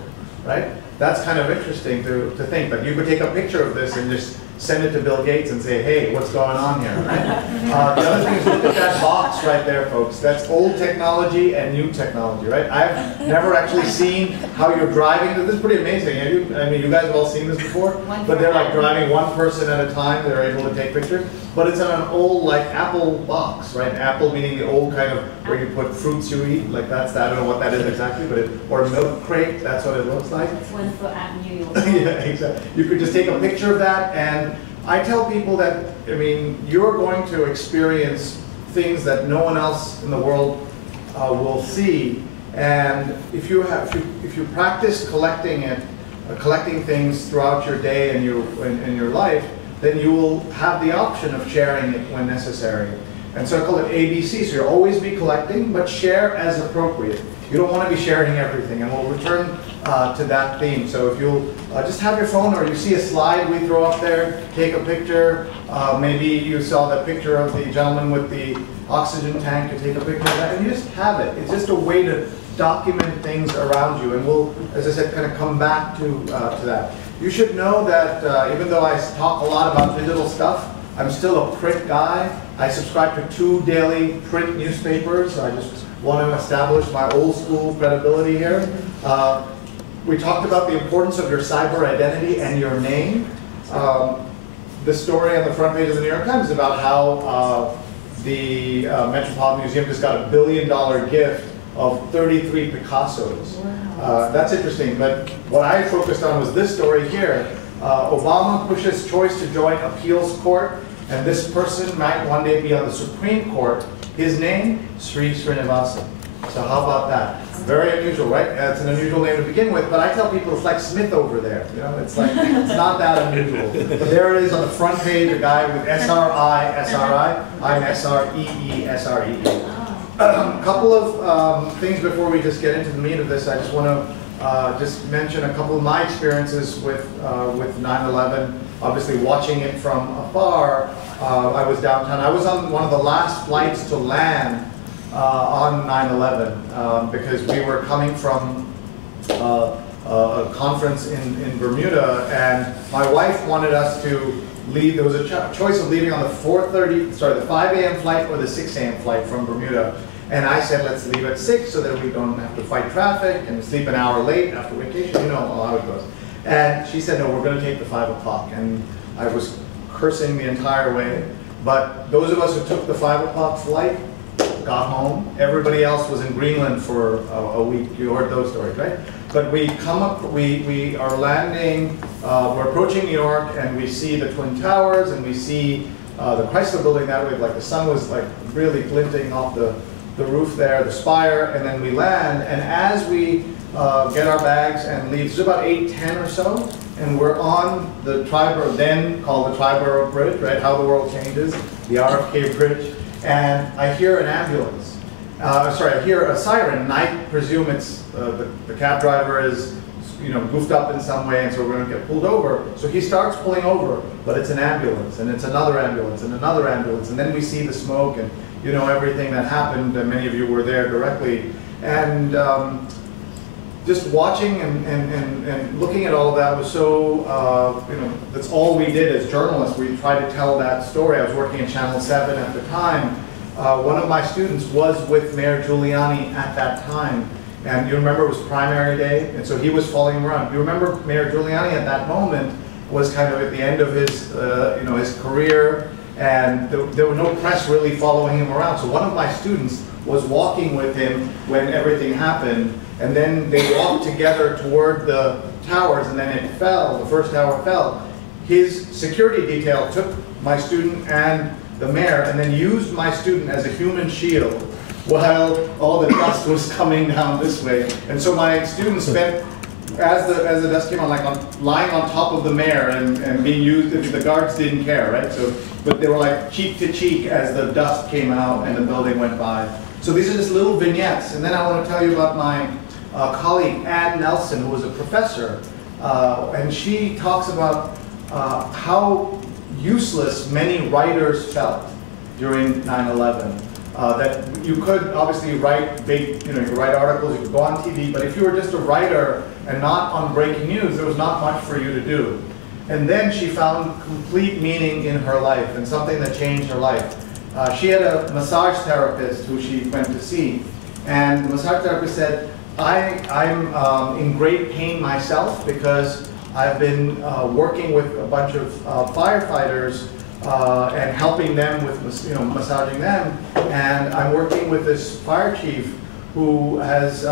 right? That's kind of interesting to think. But you could take a picture of this and just send it to Bill Gates and say, hey, what's going on here, right? The other thing is look at that box right there, folks. That's old technology and new technology, right? I've never actually seen how you're driving. This is pretty amazing. I mean, you guys have all seen this before, but they're like driving one person at a time. They're able to take pictures. But it's in an old, like, Apple box, right? Apple meaning the old kind of where you put fruits you eat, like that's that. I don't know what that is exactly, but or a milk crate, that's what it looks like. It's one for New York. Yeah, exactly. You could just take a picture of that, and I tell people that, I mean, you're going to experience things that no one else in the world will see, and if you practice collecting things throughout your day and your life, then you will have the option of sharing it when necessary. And so I call it ABC. So you'll always be collecting, but share as appropriate. You don't want to be sharing everything, and we'll return to that theme. So if you'll just have your phone, or you see a slide we throw up there, take a picture. Maybe you saw that picture of the gentleman with the oxygen tank, you take a picture of that, and you just have it. It's just a way to document things around you, and we'll, as I said, kind of come back to that. You should know that even though I talk a lot about digital stuff, I'm still a print guy. I subscribe to 2 daily print newspapers. I just want to establish my old school credibility here. We talked about the importance of your cyber identity and your name. The story on the front page of the New York Times is about how the Metropolitan Museum just got $1 billion gift of 33 Picassos. That's interesting, but what I focused on was this story here. Obama pushes choice to join appeals court, and this person might one day be on the Supreme Court, His name, Sri Srinivasan. So how about that? Very unusual, right? It's an unusual name to begin with, but I tell people it's like Smith over there. You know, it's like, it's not that unusual. But there it is on the front page, a guy with S-R-I, S-R-I. I'm S-R-E-E, S-R-E-E. A couple of things before we just get into the meat of this. I just want to just mention a couple of my experiences with 9/11. Obviously, watching it from afar, I was downtown. I was on one of the last flights to land on 9/11 because we were coming from a conference in Bermuda, and my wife wanted us to leave. There was a choice of leaving on the 5 a.m. flight or the 6 a.m. flight from Bermuda. And I said, let's leave at 6 so that we don't have to fight traffic and sleep an hour late after vacation. You know how it goes. And she said, no, we're going to take the 5 o'clock. And I was cursing the entire way. But those of us who took the 5 o'clock flight got home. Everybody else was in Greenland for a week. You heard those stories, right? But we come up, we are landing, we're approaching New York, and we see the Twin Towers, and we see the Chrysler Building that way. Like the sun was like really glinting off the roof there, the spire, and then we land. And as we get our bags and leave, it's about 8:10 or so, and we're on the Triborough, then called the Triborough Bridge, right? How the world changes, the RFK Bridge. And I hear an ambulance. I hear a siren, and I presume it's the cab driver is, goofed up in some way, and so we're going to get pulled over. So he starts pulling over, but it's an ambulance, and it's another ambulance, and another ambulance, and then we see the smoke, and everything that happened, and many of you were there directly. And just watching and looking at all of that was so, that's all we did as journalists. We tried to tell that story. I was working at Channel 7 at the time. One of my students was with Mayor Giuliani at that time. And you remember it was primary day, and so he was following him around. You remember Mayor Giuliani at that moment was kind of at the end of his, his career, and there were no press really following him around. So one of my students was walking with him when everything happened, and then they walked together toward the towers, and then it fell, the first tower fell. His security detail took my student and the mayor, and then used my student as a human shield while all the dust was coming down this way. And so my student spent, as the dust came on, lying on top of the mayor and being used. The guards didn't care, right? So, but they were like cheek to cheek as the dust came out and the building went by. So these are just little vignettes. And then I want to tell you about my colleague, Ann Nelson, who was a professor. And she talks about how useless many writers felt during 9/11. That you could obviously write big, you could write articles, you could go on TV, but if you were just a writer and not on breaking news, there was not much for you to do. And then she found complete meaning in her life, and something that changed her life. She had a massage therapist who she went to see, and the massage therapist said, I'm in great pain myself because I've been working with a bunch of firefighters and helping them with, massaging them. And I'm working with this fire chief who has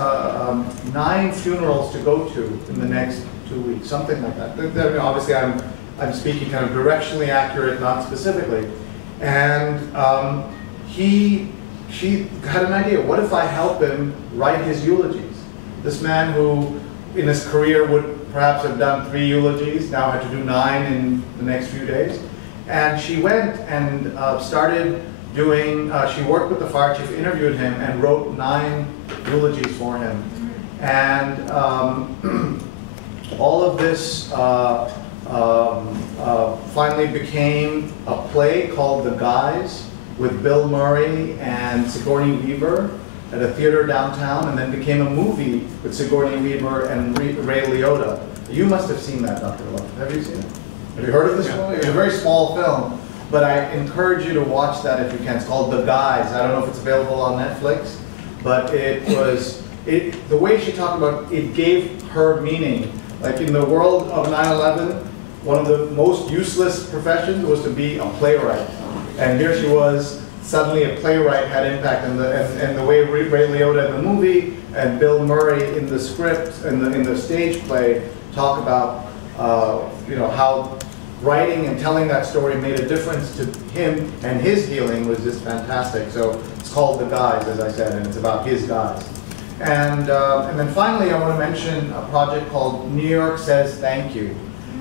9 funerals to go to in the next 2 weeks, something like that. Obviously, I'm speaking kind of directionally accurate, not specifically. And she had an idea. What if I help him write his eulogies? This man who, in his career, would perhaps have done 3 eulogies, now had to do 9 in the next few days. And she went and started doing, she worked with the fire chief, interviewed him, and wrote 9 eulogies for him. And all of this finally became a play called The Guys with Bill Murray and Sigourney Weaver at a theater downtown, and then became a movie with Sigourney Weaver and Ray Liotta. You must have seen that, Dr. Love. Have you seen it? Have you heard of this movie? It's a very small film, but I encourage you to watch that if you can. It's called The Guys. I don't know if it's available on Netflix, but it was, the way she talked about it gave her meaning. Like in the world of 9/11, one of the most useless professions was to be a playwright. And here she was, suddenly a playwright had impact, and the way Ray Liotta in the movie and Bill Murray in the script, in the stage play, talk about how writing and telling that story made a difference to him, and his healing was just fantastic. So it's called The Guys, as I said, and it's about his guys. And then finally, I want to mention a project called New York Says Thank You.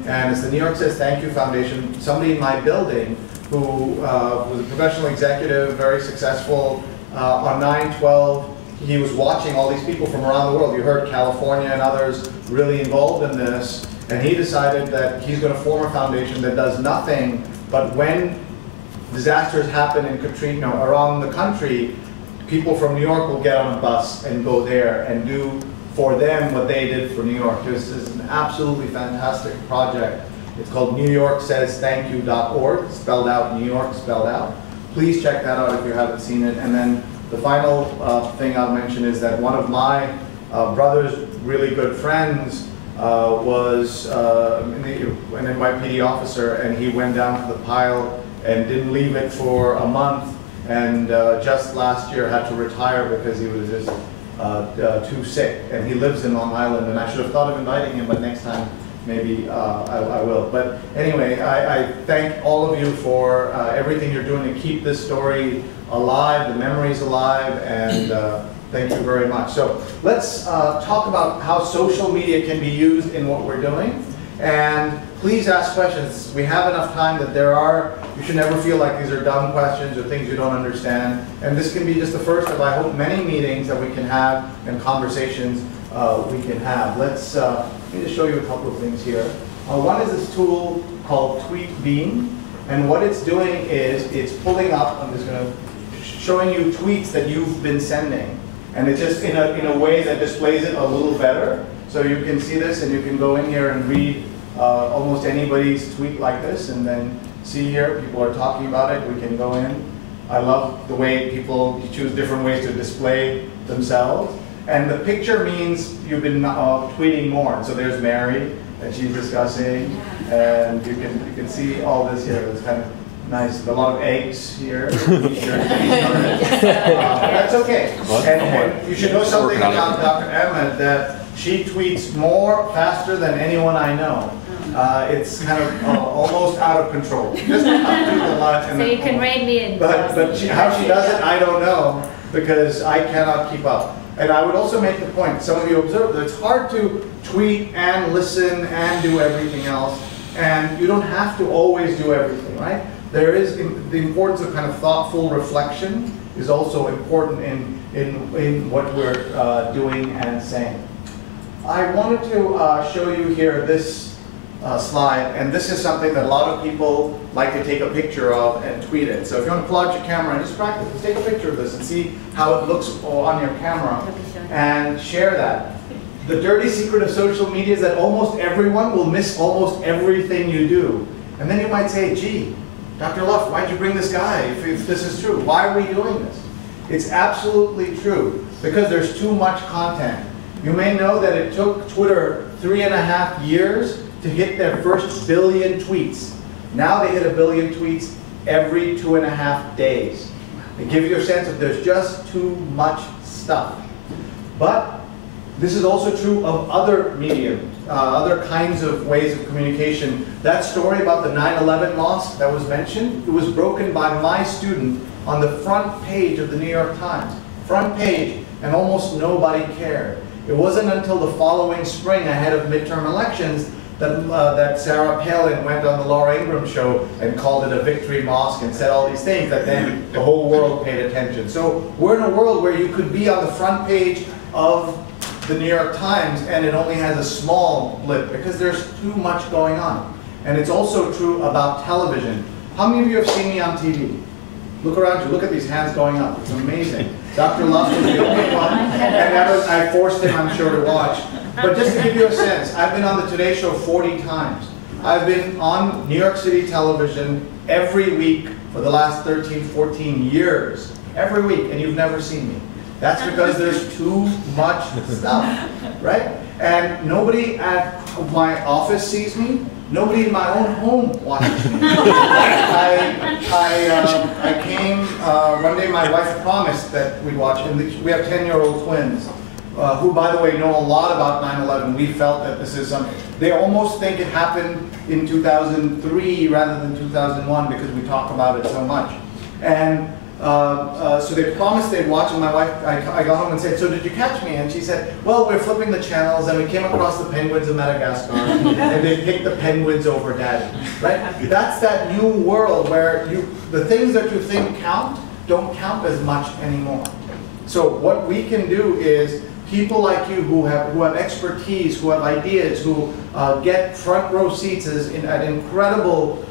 And it's the New York Says Thank You Foundation. Somebody in my building who was a professional executive, very successful, on 9/12, he was watching all these people from around the world. You heard California and others really involved in this. And he decided that he's going to form a foundation that does nothing but when disasters happen in Katrina around the country, people from New York will get on a bus and go there and do for them what they did for New York. This is an absolutely fantastic project. It's called NewYorkSaysThankYou.org, spelled out, New York spelled out. Please check that out if you haven't seen it. And then the final thing I'll mention is that one of my brother's really good friends was an NYPD officer, and he went down to the pile and didn't leave it for a month, and just last year had to retire because he was just too sick. And he lives in Long Island, and I should have thought of inviting him, but next time maybe I will. But anyway, I thank all of you for everything you're doing to keep this story alive, the memories alive, and thank you very much. So let's talk about how social media can be used in what we're doing. And please ask questions. We have enough time that you should never feel like these are dumb questions or things you don't understand. And this can be just the first of, I hope, many meetings that we can have and conversations we can have. Let me just show you a couple of things here. One is this tool called TweetBeam. And what it's doing is it's pulling up, I'm just going to showing you tweets that you've been sending. And it's just in a way that displays it a little better. So you can see this, and you can go in here and read almost anybody's tweet like this, and then see here, people are talking about it. We can go in. I love the way people choose different ways to display themselves. And the picture means you've been tweeting more. So there's Mary that she's discussing, and you can see all this here. It's kind of nice. A lot of eggs here. That's okay. And you should know something about Dr. Emmett, that she tweets faster than anyone I know. It's kind of almost out of control. Just up to the line. So you can rein me in. But how she does it, I don't know, because I cannot keep up. And I would also make the point, some of you observed, that it's hard to tweet and listen and do everything else. And you don't have to always do everything, right? There is the importance of kind of thoughtful reflection is also important in what we're doing and saying. I wanted to show you here this slide, and this is something that a lot of people like to take a picture of and tweet it. So if you want to pull out your camera and just practice, just take a picture of this and see how it looks on your camera and share that. The dirty secret of social media is that almost everyone will miss almost everything you do. And then you might say, gee, Dr. Luft, why'd you bring this guy if this is true? Why are we doing this? It's absolutely true, because there's too much content. You may know that it took Twitter 3.5 years to hit their first billion tweets. Now they hit 1 billion tweets every 2.5 days. It gives you a sense that there's just too much stuff. But this is also true of other mediums, other kinds of ways of communication. That story about the 9/11 mosque that was mentioned, it was broken by my student on the front page of the New York Times. Front page, and almost nobody cared. It wasn't until the following spring, ahead of midterm elections, that Sarah Palin went on the Laura Ingraham show and called it a victory mosque and said all these things that then the whole world paid attention. So we're in a world where you could be on the front page of the New York Times and it only has a small blip because there's too much going on. And it's also true about television. How many of you have seen me on TV? Look around you, look at these hands going up. It's amazing. Dr. Luft is the only one, and I forced him, I'm sure, to watch. But just to give you a sense, I've been on the Today Show 40 times. I've been on New York City television every week for the last 13, 14 years. Every week, and you've never seen me. That's because there's too much stuff, right? And nobody at my office sees me. Nobody in my own home watches me. I came, one day my wife promised that we'd watch, and we have 10-year-old twins. who, by the way, know a lot about 9/11, we felt that this is something, they almost think it happened in 2003 rather than 2001 because we talk about it so much. And so they promised they'd watch, and my wife, I got home and said, so did you catch me? And she said, well, we're flipping the channels and we came across the penguins of Madagascar and they picked the penguins over Daddy, right? That's that new world where the things that you think count don't count as much anymore. So what we can do is people like you who have expertise, who have ideas, who get front row seats at incredible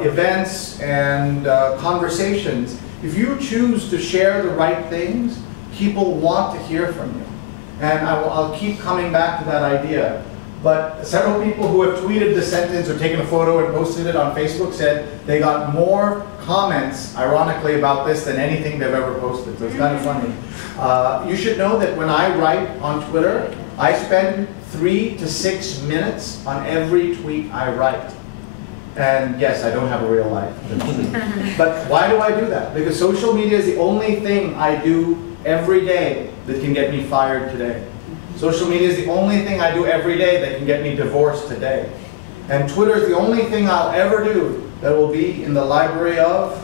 events and conversations. If you choose to share the right things, people want to hear from you. And I'll keep coming back to that idea. But several people who have tweeted the sentence or taken a photo and posted it on Facebook said they got more comments, ironically, about this than anything they've ever posted. So it's kind of funny. You should know that when I write on Twitter, I spend 3 to 6 minutes on every tweet I write. And yes, I don't have a real life. But why do I do that? Because social media is the only thing I do every day that can get me fired today. Social media is the only thing I do every day that can get me divorced today. And Twitter is the only thing I'll ever do that will be in the Library of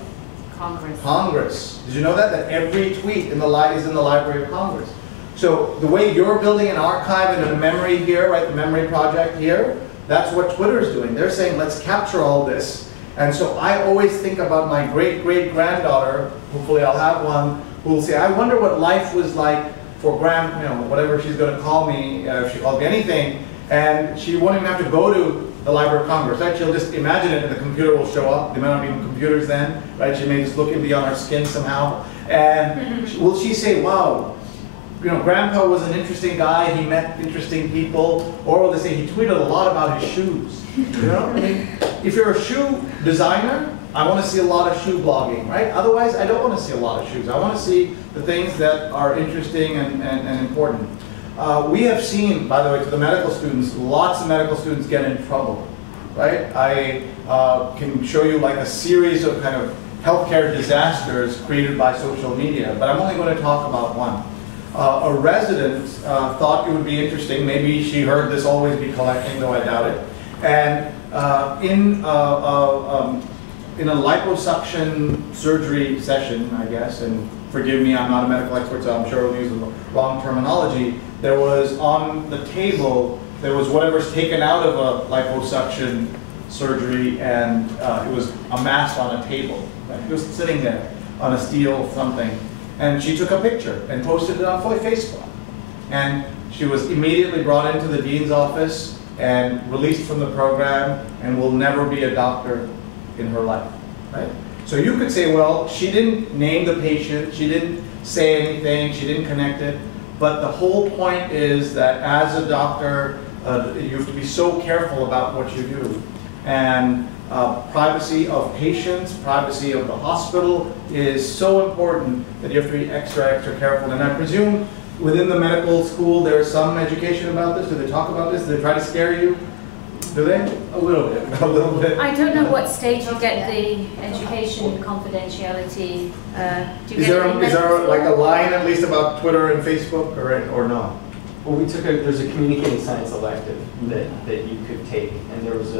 Congress. Did you know that? That every tweet is in the Library of Congress. So the way you're building an archive and a memory here, right, the memory project here, that's what Twitter is doing. They're saying, let's capture all this. And so I always think about my great-great-granddaughter, hopefully I'll have one, who will say, I wonder what life was like for whatever she's going to call me, if she calls me anything, and she won't even have to go to the Library of Congress, right? She'll just imagine it and the computer will show up. There may not be computers then, right? She may just look and be on her skin somehow. And will she say, wow, Grandpa was an interesting guy, he met interesting people, or will they say he tweeted a lot about his shoes? You know? I mean, if you're a shoe designer, I want to see a lot of shoe blogging, right? Otherwise, I don't want to see a lot of shoes. I want to see the things that are interesting and important. We have seen, by the way, to the medical students, lots of medical students get in trouble, right? I can show you like a series of kind of healthcare disasters created by social media, but I'm only going to talk about one. A resident thought it would be interesting, maybe she heard this always be collecting, though I doubt it, and in a liposuction surgery session, I guess, and forgive me, I'm not a medical expert, so I'm sure I'll use the wrong terminology, there was on the table, there was whatever's taken out of a liposuction surgery, and it was amassed on a table. Right? It was sitting there on a steel something. And she took a picture and posted it on Facebook. And she was immediately brought into the dean's office and released from the program and will never be a doctor in her life, right? So you could say, well, she didn't name the patient, she didn't say anything, she didn't connect it, but the whole point is that as a doctor, you have to be so careful about what you do. And privacy of patients, privacy of the hospital is so important that you have to be extra careful. And I presume within the medical school there is some education about this. Do they talk about this? Do they try to scare you? Do they? A little bit. A little bit. I don't know what stage you get the education confidentiality. Is there like a line at least about Twitter and Facebook or no? Well, there's a communicating science elective that you could take, and there was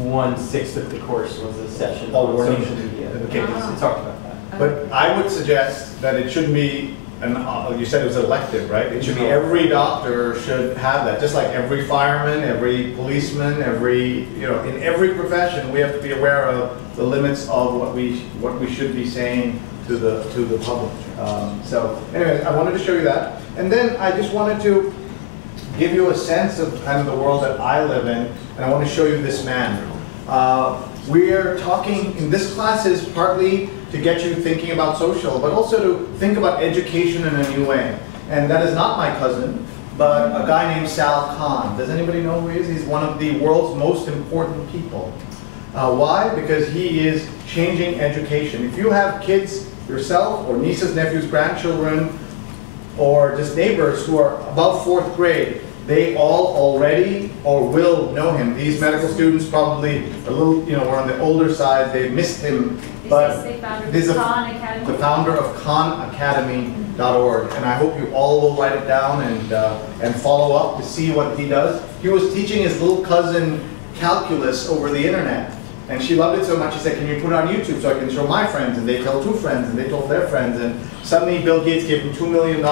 1/6 of the course was a session on social media. Okay. We talked about that. But I would suggest that it shouldn't be, you said it was elective, right? It should be every doctor should have that, just like every fireman, every policeman, in every profession, we have to be aware of the limits of what we should be saying to the public. So anyway, I wanted to show you that, and then I just wanted to give you a sense of kind of the world that I live in, and I want to show you this man. We're talking, in this class is partly to get you thinking about social, but also to think about education in a new way. And that is not my cousin, but a guy named Sal Khan. Does anybody know who he is? He's one of the world's most important people. Why? Because he is changing education. If you have kids yourself, or nieces, nephews, grandchildren, or just neighbors who are above 4th grade, they all already or will know him. These medical students probably are a little, were on the older side. They missed him Is this the founder this is of Khan Academy? the founder of khanacademy.org, and I hope you all will write it down and follow up to see what he does. He was teaching his little cousin calculus over the internet, and she loved it so much, she said, can you put it on YouTube so I can show my friends? And they tell 2 friends, and they told their friends, and suddenly Bill Gates gave him $2 million,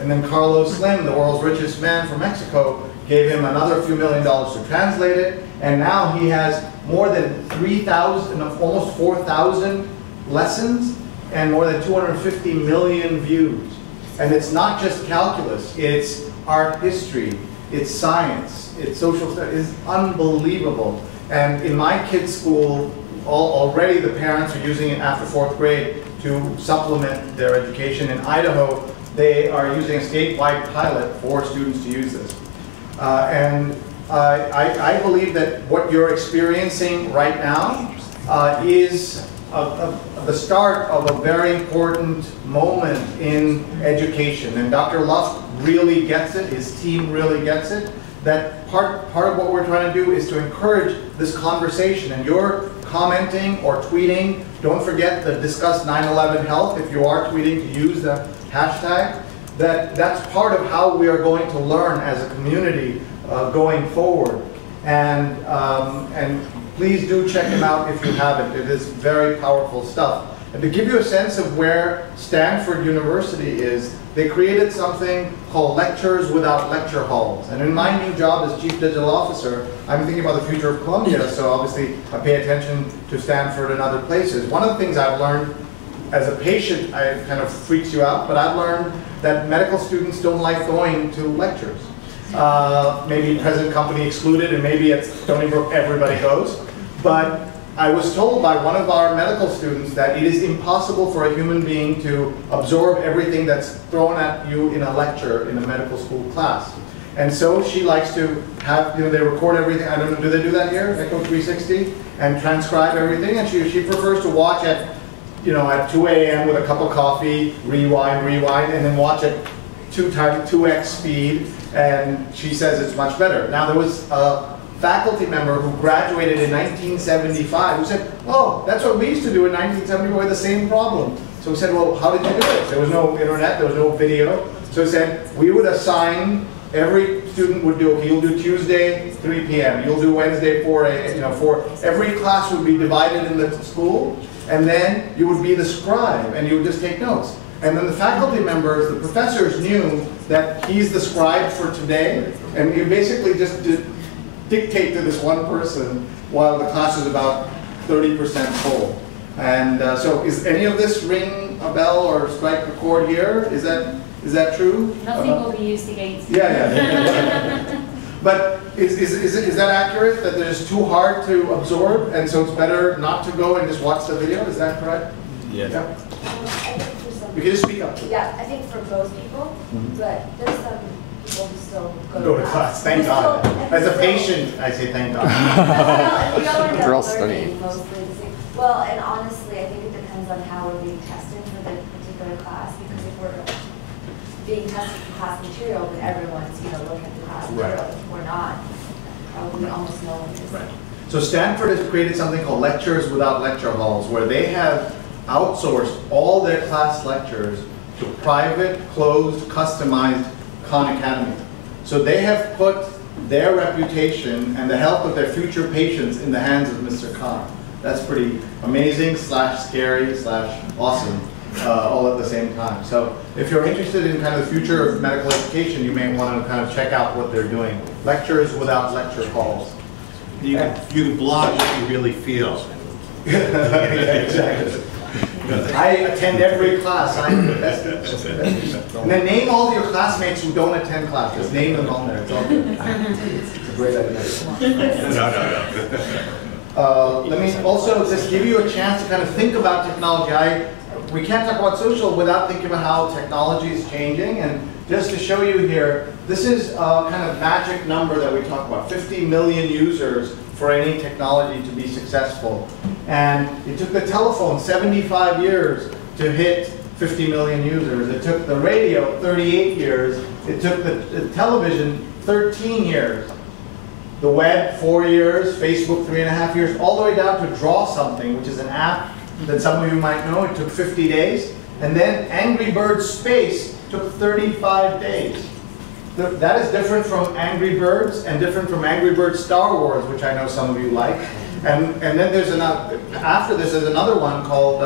and then Carlos Slim, the world's richest man from Mexico, gave him another few $1 million to translate it, and now he has more than 3,000, almost 4,000 lessons, and more than 250 million views. And it's not just calculus, it's art history, it's science, it's social studies, it's unbelievable. And in my kids' school, already the parents are using it after 4th grade to supplement their education. In Idaho, they are using a statewide pilot for students to use this. I believe that what you're experiencing right now is the start of a very important moment in education. And Dr. Luft really gets it, his team really gets it, that part of what we're trying to do is to encourage this conversation. And you're commenting or tweeting, don't forget to discuss 9/11 health. If you are tweeting, to use the hashtag. That's part of how we are going to learn as a community going forward. And please do check him out if you haven't. It is very powerful stuff. And to give you a sense of where Stanford University is, they created something called Lectures Without Lecture Halls. And in my new job as Chief Digital Officer, I'm thinking about the future of Columbia, so obviously I pay attention to Stanford and other places. One of the things I've learned as a patient, it kind of freaks you out, but I've learned that medical students don't like going to lectures. Maybe present company excluded, and maybe at Stony Brook everybody goes. But I was told by one of our medical students that it is impossible for a human being to absorb everything that's thrown at you in a lecture in a medical school class. And so she likes to have, they record everything. I don't know, do they do that here? Echo 360? And transcribe everything. And she prefers to watch at 2 a.m. with a cup of coffee, rewind, and then watch at 2x speed. And she says it's much better. Now there was a faculty member who graduated in 1975 who said, oh, that's what we used to do in 1975 with the same problem. So we said, well, how did you do it? There was no internet, there was no video. So he said, we would assign, every student would do, okay, you'll do Tuesday, 3 p.m., you'll do Wednesday, 4 a.m., every class would be divided in the school, and then you would be the scribe, and you would just take notes. And then the faculty members, the professors knew that he's the scribe for today, and you basically just dictate to this one person while the class is about 30% full. And so is any of this ring a bell or strike a chord here? Is that true? Nothing will be used against you. Yeah. But is that accurate, that they're just too hard to absorb, and so it's better not to go and just watch the video? Is that correct? Yeah. You can just speak up. Yeah, I think for most people, but there's some people who still go to class. Thank God. As a patient, I say thank God. We all end They're all up studying. learning mostly the same. Well, and honestly, I think it depends on how we're being tested for the particular class, because if we're being tested for class material, then everyone's looking at the class material. Right. If we're not, probably almost no one is. Right. So Stanford has created something called Lectures Without Lecture Halls, where they have outsourced all their class lectures to private, closed, customized Khan Academy. So they have put their reputation and the health of their future patients in the hands of Mr. Khan. That's pretty amazing / scary / awesome all at the same time. So if you're interested in kind of the future of medical education, you may want to kind of check out what they're doing. Lectures Without Lecture Halls. You can blog what you really feel. Yeah, exactly. I attend every class. I'm the best. And then name all your classmates who don't attend class. Just name them on there. It's all good. It's a great idea. No. Let me also just give you a chance to kind of think about technology. We can't talk about social without thinking about how technology is changing. And just to show you here, this is a kind of magic number that we talk about, 50 million users for any technology to be successful. And it took the telephone 75 years to hit 50 million users. It took the radio 38 years. It took the television 13 years. The web 4 years, Facebook 3.5 years, all the way down to Draw Something, which is an app that some of you might know. It took 50 days. And then Angry Birds Space took 35 days. That is different from Angry Birds and different from Angry Birds Star Wars, which I know some of you like. And then there's another, after this there's another one called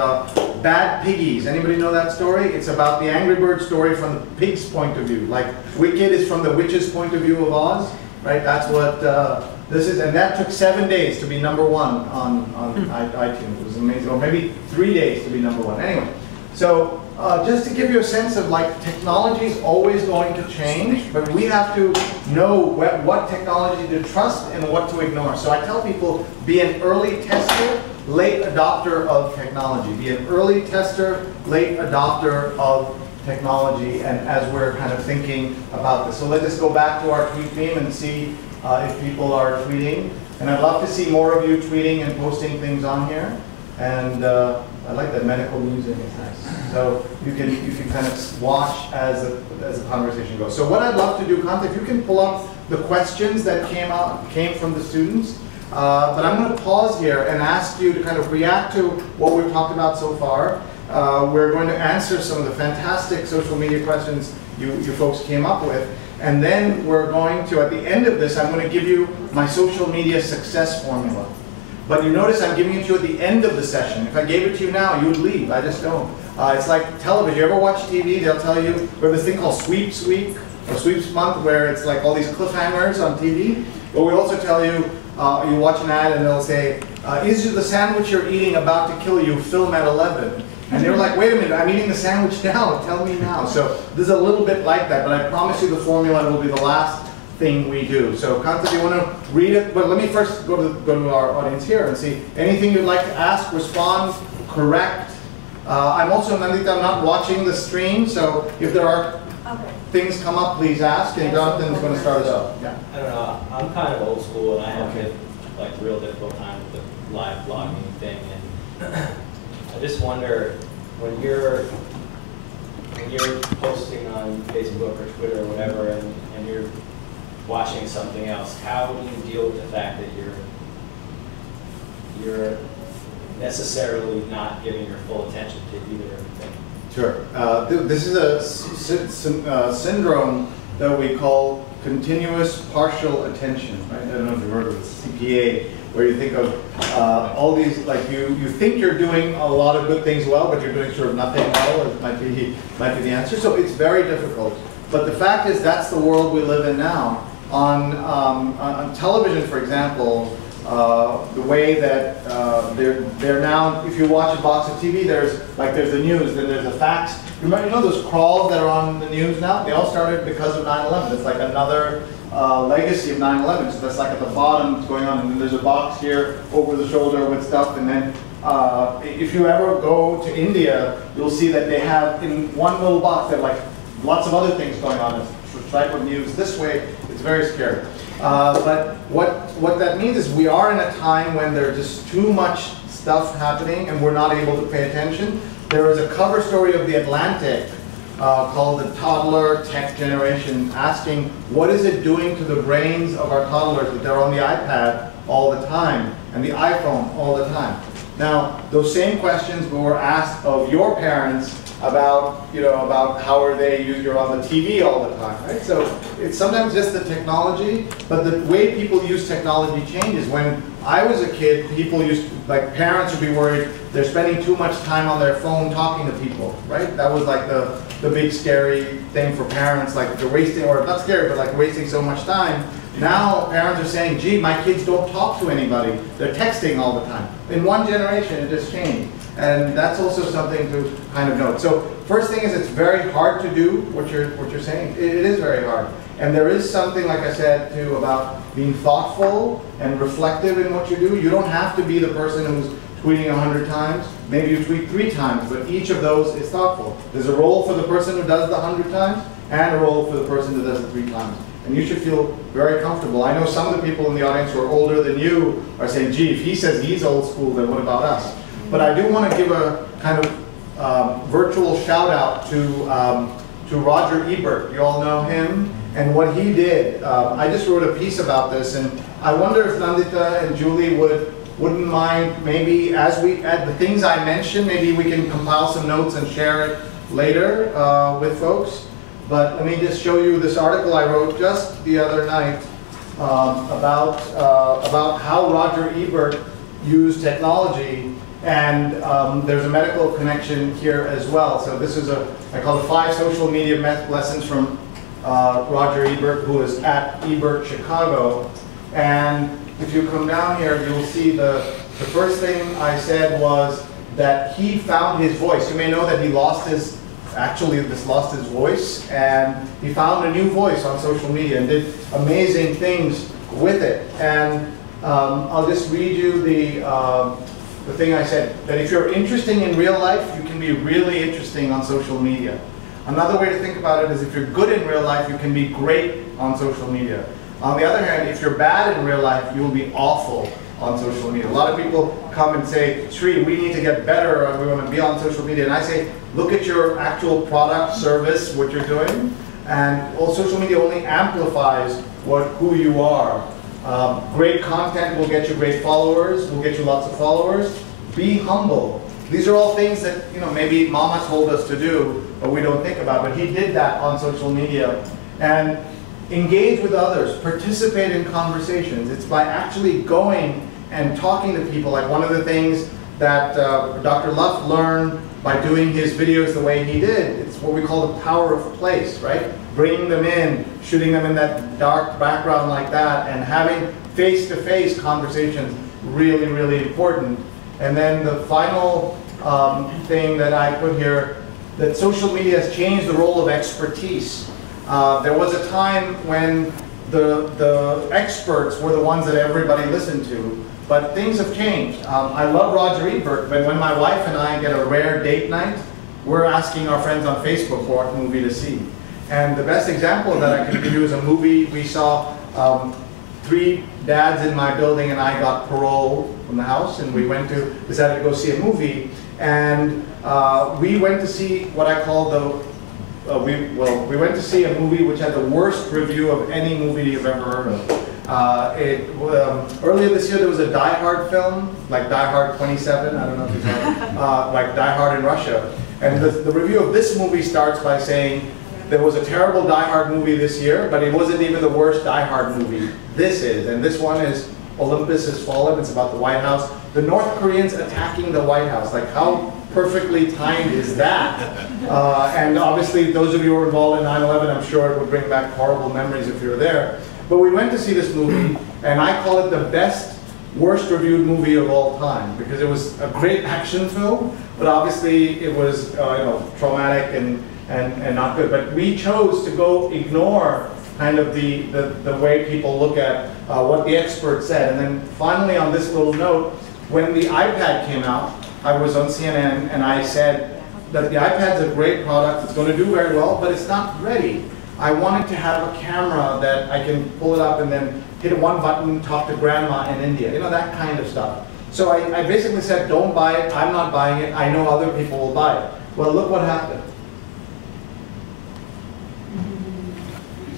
Bad Piggies. Anybody know that story? It's about the Angry Birds story from the pig's point of view. Like Wicked is from the witch's point of view of Oz, right? That's what this is. And that took 7 days to be #1 on iTunes. It was amazing. Or maybe 3 days to be #1. Anyway, so just to give you a sense of like technology is always going to change, but we have to know what technology to trust and what to ignore. So I tell people, be an early tester, late adopter of technology. Be an early tester, late adopter of technology, and as we're kind of thinking about this. So let us go back to our tweet theme and see if people are tweeting. And I'd love to see more of you tweeting and posting things on here. And I like that medical music, it's nice. So you can kind of watch as the conversation goes. So what I'd love to do, Kanta, if you can pull up the questions that came from the students. But I'm going to pause here and ask you to kind of react to what we've talked about so far. We're going to answer some of the fantastic social media questions you folks came up with. And then we're going to, at the end of this, I'm going to give you my social media success formula. But you notice I'm giving it to you at the end of the session. If I gave it to you now, you would leave. I just don't. It's like television. You ever watch TV? They'll tell you, we have this thing called Sweeps Week or Sweeps Month, where it's like all these cliffhangers on TV. But we also tell you, you watch an ad and they'll say, is the sandwich you're eating about to kill you? Film at 11. And they're like, wait a minute, I'm eating the sandwich now. Tell me now. So this is a little bit like that, but I promise you the formula will be the last thing we do. So Kanta, do you want to read it? But let me first go to our audience here and see anything you'd like to ask, respond, correct. I'm also, Nandita, I'm not watching the stream, so if there are things come up, please ask, and Jonathan's going to start us out. Yeah. I don't know, I'm kind of old school, and I have like real difficult time with the live blogging thing, and I just wonder, when you're posting on Facebook or Twitter or whatever, and you're watching something else, how do you deal with the fact that you're necessarily not giving your full attention to either thing? Sure. This is a syndrome that we call continuous partial attention. Right? I don't know if you've heard of it, CPA, where you think of all these, like you think you're doing a lot of good things well, but you're doing sort of nothing well. It might be the answer. So it's very difficult. But the fact is, that's the world we live in now. On television, for example, the way that they're now, if you watch a box of TV, there's the news, then there's the facts. You know those crawls that are on the news now? They all started because of 9/11. It's like another legacy of 9/11. So that's like at the bottom it's going on, and then there's a box here over the shoulder with stuff, and then if you ever go to India, you'll see that they have in one little box, they have like lots of other things going on. It's type of news this way. It's very scary. But what that means is we are in a time when there's just too much stuff happening and we're not able to pay attention. There is a cover story of The Atlantic called The Toddler Tech Generation, asking what is it doing to the brains of our toddlers that they're on the iPad all the time and the iPhone all the time. Now, those same questions were asked of your parents about how are you're on the TV all the time, right? So it's sometimes just the technology, but the way people use technology changes. When I was a kid, parents would be worried they're spending too much time on their phone talking to people, right? That was like the big scary thing for parents, like they're wasting, or not scary, but like wasting so much time. Now parents are saying, gee, my kids don't talk to anybody. They're texting all the time. In one generation, it just changed. And that's also something to kind of note. So first thing is it's very hard to do what you're saying. It is very hard. And there is something, like I said, too, about being thoughtful and reflective in what you do. You don't have to be the person who's tweeting 100 times. Maybe you tweet 3 times, but each of those is thoughtful. There's a role for the person who does the 100 times and a role for the person who does it 3 times. And you should feel very comfortable. I know some of the people in the audience who are older than you are saying, gee, if he says he's old school, then what about us? But I do want to give a kind of virtual shout out to Roger Ebert. You all know him and what he did. I just wrote a piece about this, and I wonder if Nandita and Julie would wouldn't mind maybe as we add the things I mentioned, maybe we can compile some notes and share it later with folks. But let me just show you this article I wrote just the other night about how Roger Ebert used technology, and there's a medical connection here as well. So this is I call it 5 social media lessons from Roger Ebert, who is at Ebert Chicago. And if you come down here, you'll see the first thing I said was that he found his voice. You may know that he lost his voice, and he found a new voice on social media and did amazing things with it. And I'll just read you the thing I said, that if you're interesting in real life, you can be really interesting on social media. Another way to think about it is if you're good in real life, you can be great on social media. On the other hand, if you're bad in real life, you will be awful on social media. A lot of people come and say, Sri, we need to get better, we want to be on social media. And I say, look at your actual product, service, what you're doing. And social media only amplifies who you are. Great content will get you great followers, will get you lots of followers. Be humble. These are all things that maybe Mama told us to do, but we don't think about. But he did that on social media. And engage with others, participate in conversations. It's by actually going and talking to people. Like one of the things that Dr. Luft learned by doing his videos the way he did, it's what we call the power of place, right? Bringing them in, shooting them in that dark background like that, and having face-to-face conversations, really, really important. And then the final thing that I put here, that social media has changed the role of expertise. There was a time when the experts were the ones that everybody listened to, but things have changed. I love Roger Ebert, but when my wife and I get a rare date night, we're asking our friends on Facebook for what movie to see. And the best example of that I can give you is a movie we saw. 3 dads in my building and I got parole from the house, and we decided to go see a movie. And we went to see what I call we went to see a movie which had the worst review of any movie you've ever heard of. Earlier this year there was a Die Hard film, like Die Hard 27, I don't know if you've heard, like Die Hard in Russia. And the review of this movie starts by saying, there was a terrible Die Hard movie this year, but it wasn't even the worst Die Hard movie. This is, and this one is Olympus Has Fallen. It's about the White House. The North Koreans attacking the White House. Like, how perfectly timed is that? And obviously, those of you who were involved in 9/11, I'm sure it would bring back horrible memories if you were there. But we went to see this movie, and I call it the best, worst reviewed movie of all time, because it was a great action film, but obviously it was traumatic and not good. But we chose to go ignore kind of the way people look at what the experts said. And then finally on this little note, when the iPad came out, I was on CNN and I said that the iPad's a great product, it's going to do very well, but it's not ready. I wanted to have a camera that I can pull it up and then hit one button, talk to grandma in India, that kind of stuff. So I basically said, don't buy it, I'm not buying it, I know other people will buy it. Well, look what happened.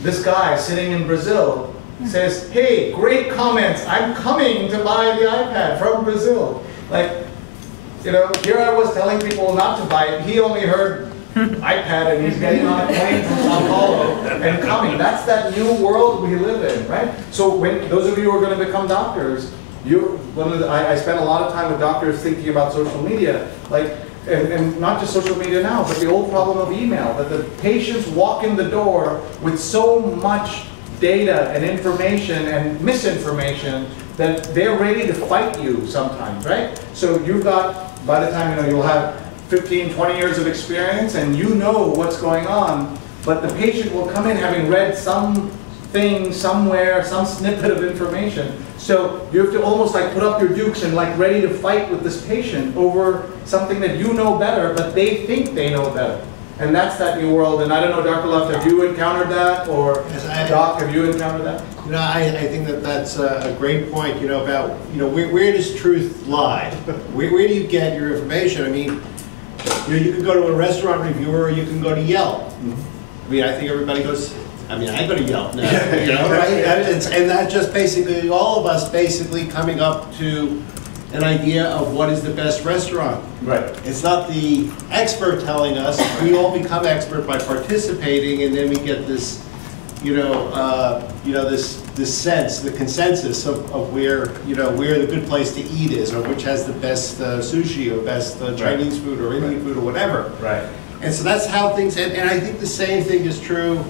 This guy sitting in Brazil says, hey, great comments, I'm coming to buy the iPad from Brazil. Like, here I was telling people not to buy it, he only heard iPad and he's getting on a plane from Sao Paulo and coming. That's that new world we live in, right? So when those of you who are going to become doctors, I spent a lot of time with doctors thinking about social media, and not just social media now, but the old problem of email, that the patients walk in the door with so much data and information and misinformation that they're ready to fight you sometimes, right? So you've got, by the time you'll have 15, 20 years of experience and you know what's going on, but the patient will come in having read something somewhere, some snippet of information. So you have to almost put up your dukes and ready to fight with this patient over something that you know better, but they think they know better. And that's that new world. And I don't know, Dr. Luft, have you encountered that? Or Doc, have you encountered that? I think that's a great point, about, where does truth lie? Where do you get your information? I mean, you can go to a restaurant reviewer or you can go to Yelp. I mean, I think everybody goes, I go to Yelp now, right? And that's just basically all of us basically coming up to an idea of what is the best restaurant. Right. It's not the expert telling us. We all become expert by participating, and then we get this, this sense, the consensus of where, where the good place to eat is, or which has the best sushi, or best Chinese food, or Indian food, or whatever. Right. And so that's how things, and I think the same thing is true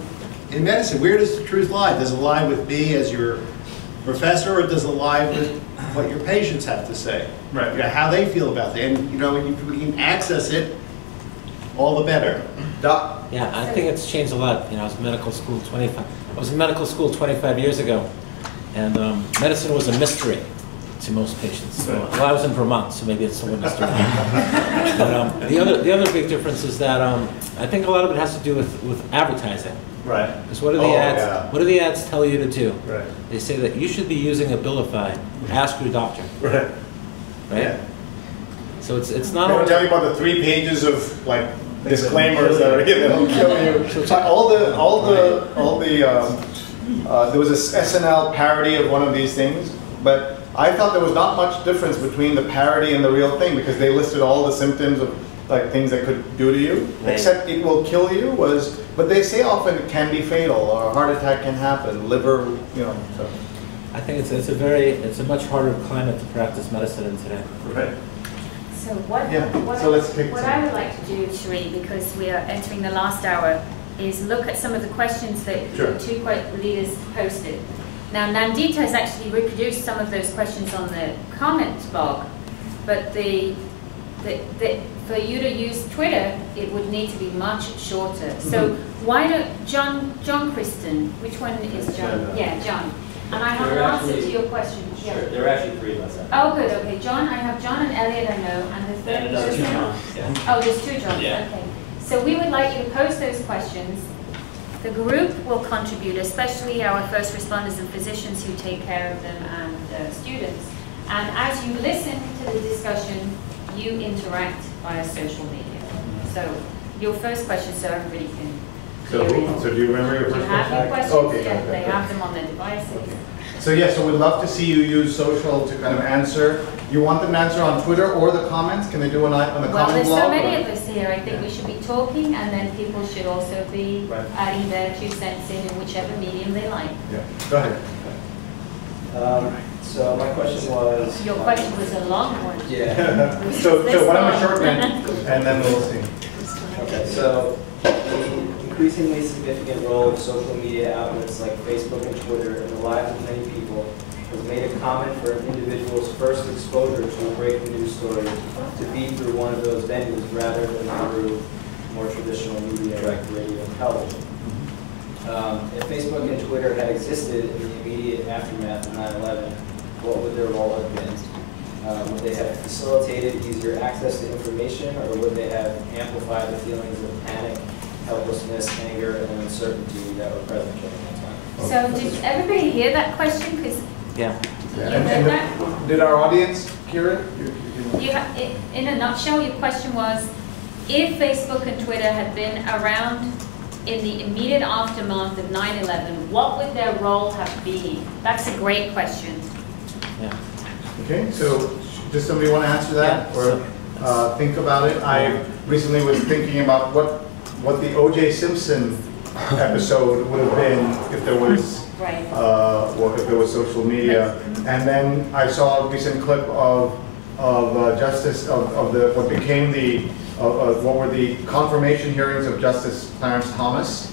in medicine. Where does the truth lie? Does it lie with me as your professor, or does it lie with what your patients have to say? Right. How they feel about it. And when we can access it, all the better. Doc? Yeah, I think it's changed a lot. I was in medical school 25 years ago, and medicine was a mystery to most patients. Well, I was in Vermont, so maybe it's still a mystery. But the other big difference is that I think a lot of it has to do with advertising. Right. Because what do the ads? What do the ads tell you to do? Right. They say that you should be using Abilify. Ask your doctor. Right. Right. Yeah. So it's not. They don't tell you about the 3 pages of like disclaimers that are given. They'll kill you. There was a SNL parody of one of these things, but I thought there was not much difference between the parody and the real thing, because they listed all the symptoms of like things that could do to you, except it will kill you but they say often it can be fatal, or a heart attack can happen, liver, so. I think it's a much harder climate to practice medicine in today. Right. So what I would like to do, Sheree, because we are entering the last hour, is look at some of the questions that the 2 leaders posted. Now, Nandita has actually reproduced some of those questions on the comment blog, but for you to use Twitter, it would need to be much shorter. So why don't John Kristen, which one is John? Yeah, John. And I have an answer to your question. Sure, there are actually 3 of us. Oh, good, okay. John, I have John and Elliot, I know, and the third person? 2 Johns. Yeah. Oh, there's 2 Johns, Yeah. okay. So we would like you to post those questions. The group will contribute, especially our first responders and physicians who take care of them, and students. And as you listen to the discussion, you interact via social media. So your first question, so everybody can. So do you remember your first question? You have your questions, Okay, yeah, okay, they okay. have them on their devices. So we'd love to see you use social to kind of answer. You want them to answer on Twitter or the comments? Can they do on the comment blog? Well, there's so many of us here. I think we should be talking, and then people should also be adding their 2 cents in whichever medium they like. Yeah, go ahead. So my question was... Your question was a long one. Yeah. so why don't we shorten it, and then we'll see. Okay, so the increasingly significant role of social media outlets like Facebook and Twitter in the lives of many people has made it common for an individual's first exposure to a breaking news story to be through one of those venues rather than through more traditional media like radio and television. If Facebook and Twitter had existed in the immediate aftermath of 9/11, what would their role have been? Would they have facilitated easier access to information, or would they have amplified the feelings of panic, helplessness, anger, and uncertainty that were present during that time? So did everybody hear that question? Because yeah. You heard that? Did our audience hear it? In a nutshell, your question was, if Facebook and Twitter had been around in the immediate aftermath of 9/11, what would their role have been? That's a great question. Yeah. Okay, so does somebody want to answer that, or think about it? I recently was thinking about what the O.J. Simpson episode would have been if there was social media, and then I saw a recent clip of what became what were the confirmation hearings of Justice Clarence Thomas,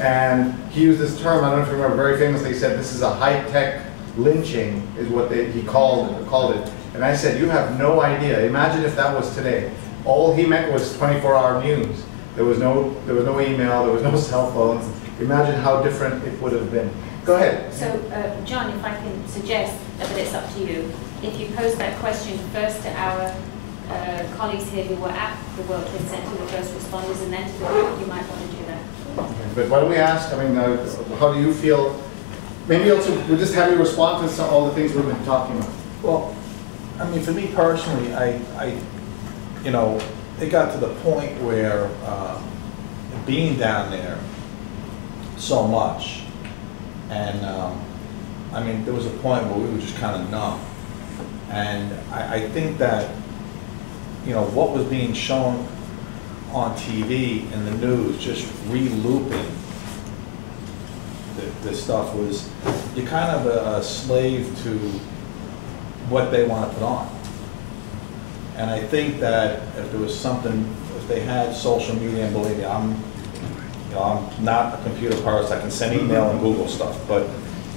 and he used this term, I don't know if you remember, very famously, he said this is a high-tech lynching, is what he called it. And I said, you have no idea. Imagine if that was today. All he meant was 24-hour news. There was no email, there was no cell phones. Imagine how different it would have been. Go ahead. So, John, if I can suggest, but it's up to you, if you pose that question first to our colleagues here who were at the World Trade Center, the first responders, and then to the group, you might want to do that. But why don't we ask, how do you feel? Maybe also, we'll just have your responses to all the things we've been talking about. Well, for me personally, it got to the point where being down there so much, and there was a point where we were just kind of numb. And I think that, you know, what was being shown on TV and the news, just re-looping this stuff, was you're kind of a slave to what they want to put on. And I think that if there was something, if they had social media, and believe me, I'm not a computer person, I can send email and Google stuff, but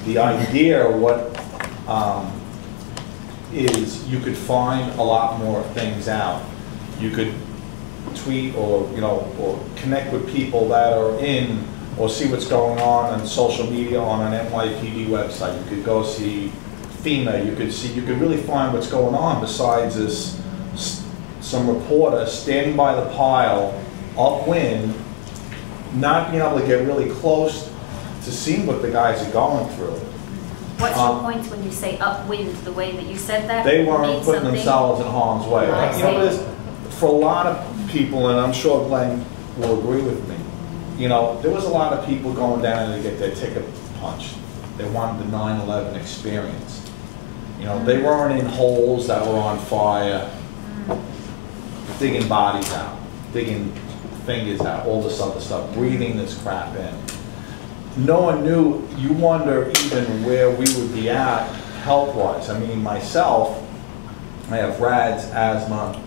the idea of what is you could find a lot more things out. You could tweet or, you know, or connect with people that are in, or see what's going on social media on an NYPD website. You could go see FEMA, you could really find what's going on besides this, some reporter standing by the pile, upwind, not being able to get really close to seeing what the guys are going through. What's your point when you say upwind, the way that you said that? They weren't putting themselves in harm's way. I You know, for a lot of people, and I'm sure Glenn will agree with me, you know, there was a lot of people going down to get their ticket punched. They wanted the 9/11 experience. You know, they weren't in holes that were on fire, digging bodies out, digging fingers out, all this other stuff, breathing this crap in. No one knew. You wonder even where we would be at health-wise. I mean, myself, I have RADS, asthma,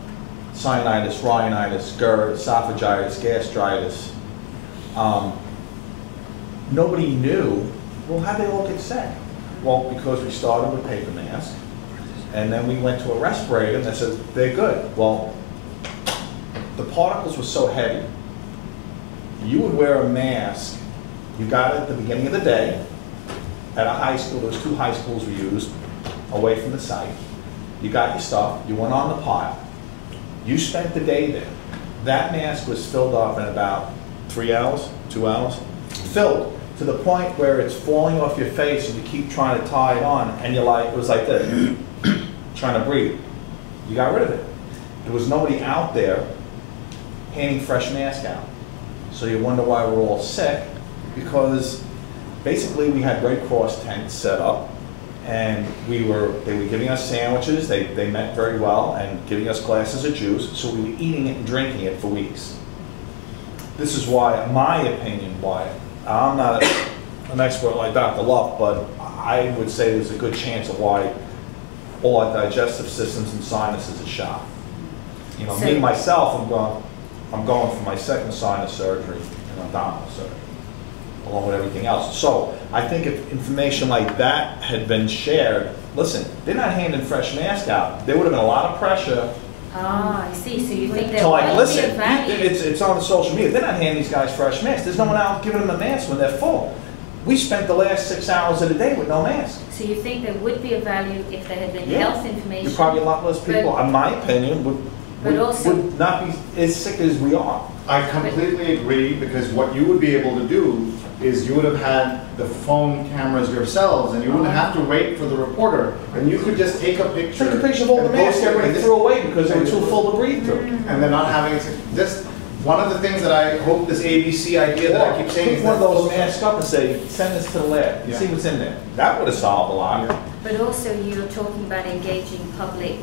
sinusitis, rhinitis, GERD, esophagitis, gastritis. Nobody knew. Well, how'd they all get sick? Well, because we started with paper masks, and then we went to a respirator, and they said, they're good. Well, the particles were so heavy. You would wear a mask. You got it at the beginning of the day at a high school. There was 2 high schools we used away from the site. You got your stuff. You went on the pile. You spent the day there. That mask was filled up in about 3 hours, 2 hours, filled to the point where it's falling off your face and you keep trying to tie it on, and you're like, it was like this, trying to breathe. You got rid of it. There was nobody out there handing fresh masks out. So you wonder why we're all sick, because basically we had Red Cross tents set up, and they were giving us sandwiches. They meant very well, and giving us glasses of juice, so we were eating it and drinking it for weeks. This is why, my opinion, why I'm not an expert like Dr. Luff, but I would say there's a good chance of why all our digestive systems and sinuses are shot. You know, me myself, I'm going for my 2nd sinus surgery and abdominal surgery, along with everything else. So I think if information like that had been shared, listen, they're not handing fresh masks out. There would have been a lot of pressure. Ah, I see. So you think there to like, would listen, be a value? it's on the social media. They're not handing these guys fresh masks. There's no one out giving them a mask when they're full. We spent the last 6 hours of the day with no mask. So you think there would be a value if there had been health information? You're probably a lot less people, in my opinion, would not be as sick as we are. I completely agree, because what you would be able to do is you would have had the phone cameras yourselves, and you wouldn't have to wait for the reporter, and you could just take a picture. Take a picture of all the masks everybody threw away because they were too full to breathe through. And they're not having it. Just one of the things that I hope this ABC idea that I keep saying pick is one of those masks up and say, send this to the lab, see what's in there. That would have solved a lot. But also you're talking about engaging public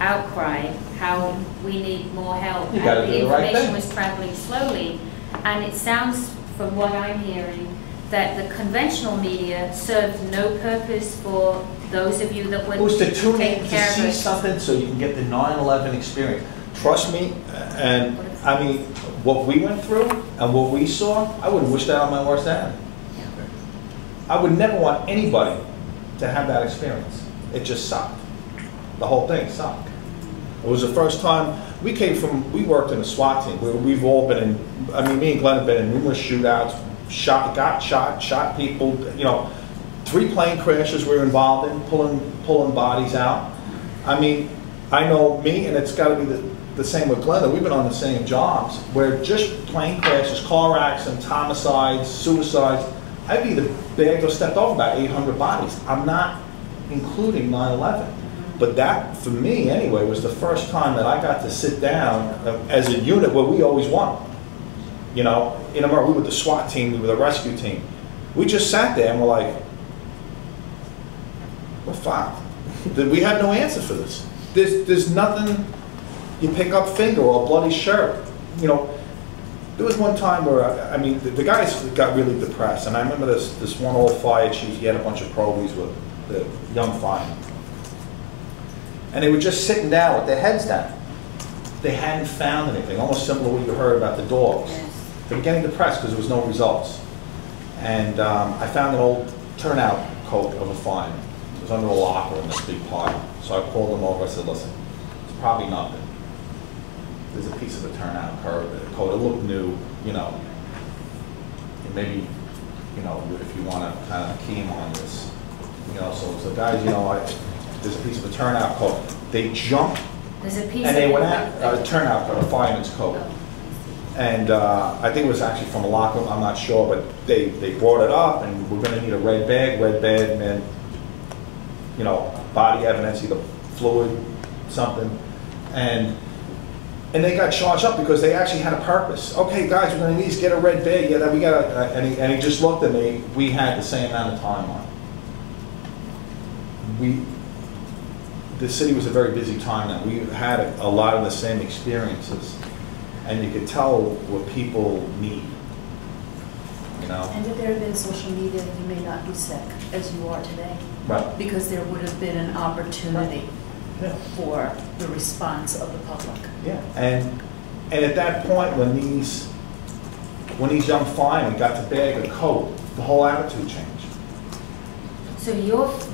outcry, how we need more help. You gotta and do the the right information thing. was traveling slowly. And it sounds, from what I'm hearing, that the conventional media served no purpose for those of you that were It was to tune in taking to care of see it. something so you can get the 9/11 experience. Trust me, and I mean, what we went through and what we saw, I wouldn't wish that on my worst enemy. I would never want anybody to have that experience. It just sucked. The whole thing sucked. It was the first time we worked in a SWAT team. We've all been in, I mean, me and Glenn have been in numerous shootouts, shot people, you know, 3 plane crashes we were involved in, pulling bodies out. I mean, I know me, and it's got to be the same with Glenn, that we've been on the same jobs, where just plane crashes, car accidents, homicides, suicides, I've either bagged or stepped over about 800 bodies. I'm not including 9/11. But that, for me anyway, was the first time that I got to sit down as a unit where we always won. You know, in America, we were the SWAT team, we were the rescue team. We just sat there and we're like, we're fucked. We have no answer for this. There's nothing. You pick up finger or a bloody shirt. You know, there was one time where, I mean, the guys got really depressed, and I remember this one old fire chief, he had a bunch of probies with the young firemen. And they were just sitting down with their heads down. They hadn't found anything, almost similar to what you heard about the dogs. They were getting depressed because there was no results. And I found an old turnout coat of a fireman. It was under a locker in this big pile. So I called them over, I said, listen, it's probably nothing. There's a piece of a turnout coat. It looked new, you know. And maybe, you know, if you want to kind of key on this, you know. So guys, you know, there's a piece of a turnout coat. They jumped, There's a piece and they of went out a turnout coat, a fireman's coat. And I think it was actually from a locker room, I'm not sure, but they brought it up, and we're going to need a red bag, and then, you know, body evidence, either fluid, something, and they got charged up because they actually had a purpose. Okay, guys, we're going to need to get a red bag. Yeah, we got to. And he just looked at me. We had the same amount of time on it. The city was a very busy time then. We had a lot of the same experiences, and you could tell what people need. You know. And if there had been social media, you may not be sick as you are today. Right. Because there would have been an opportunity for the response of the public. Yeah, and at that point, when these young firemen got to bag a coat, the whole attitude changed. So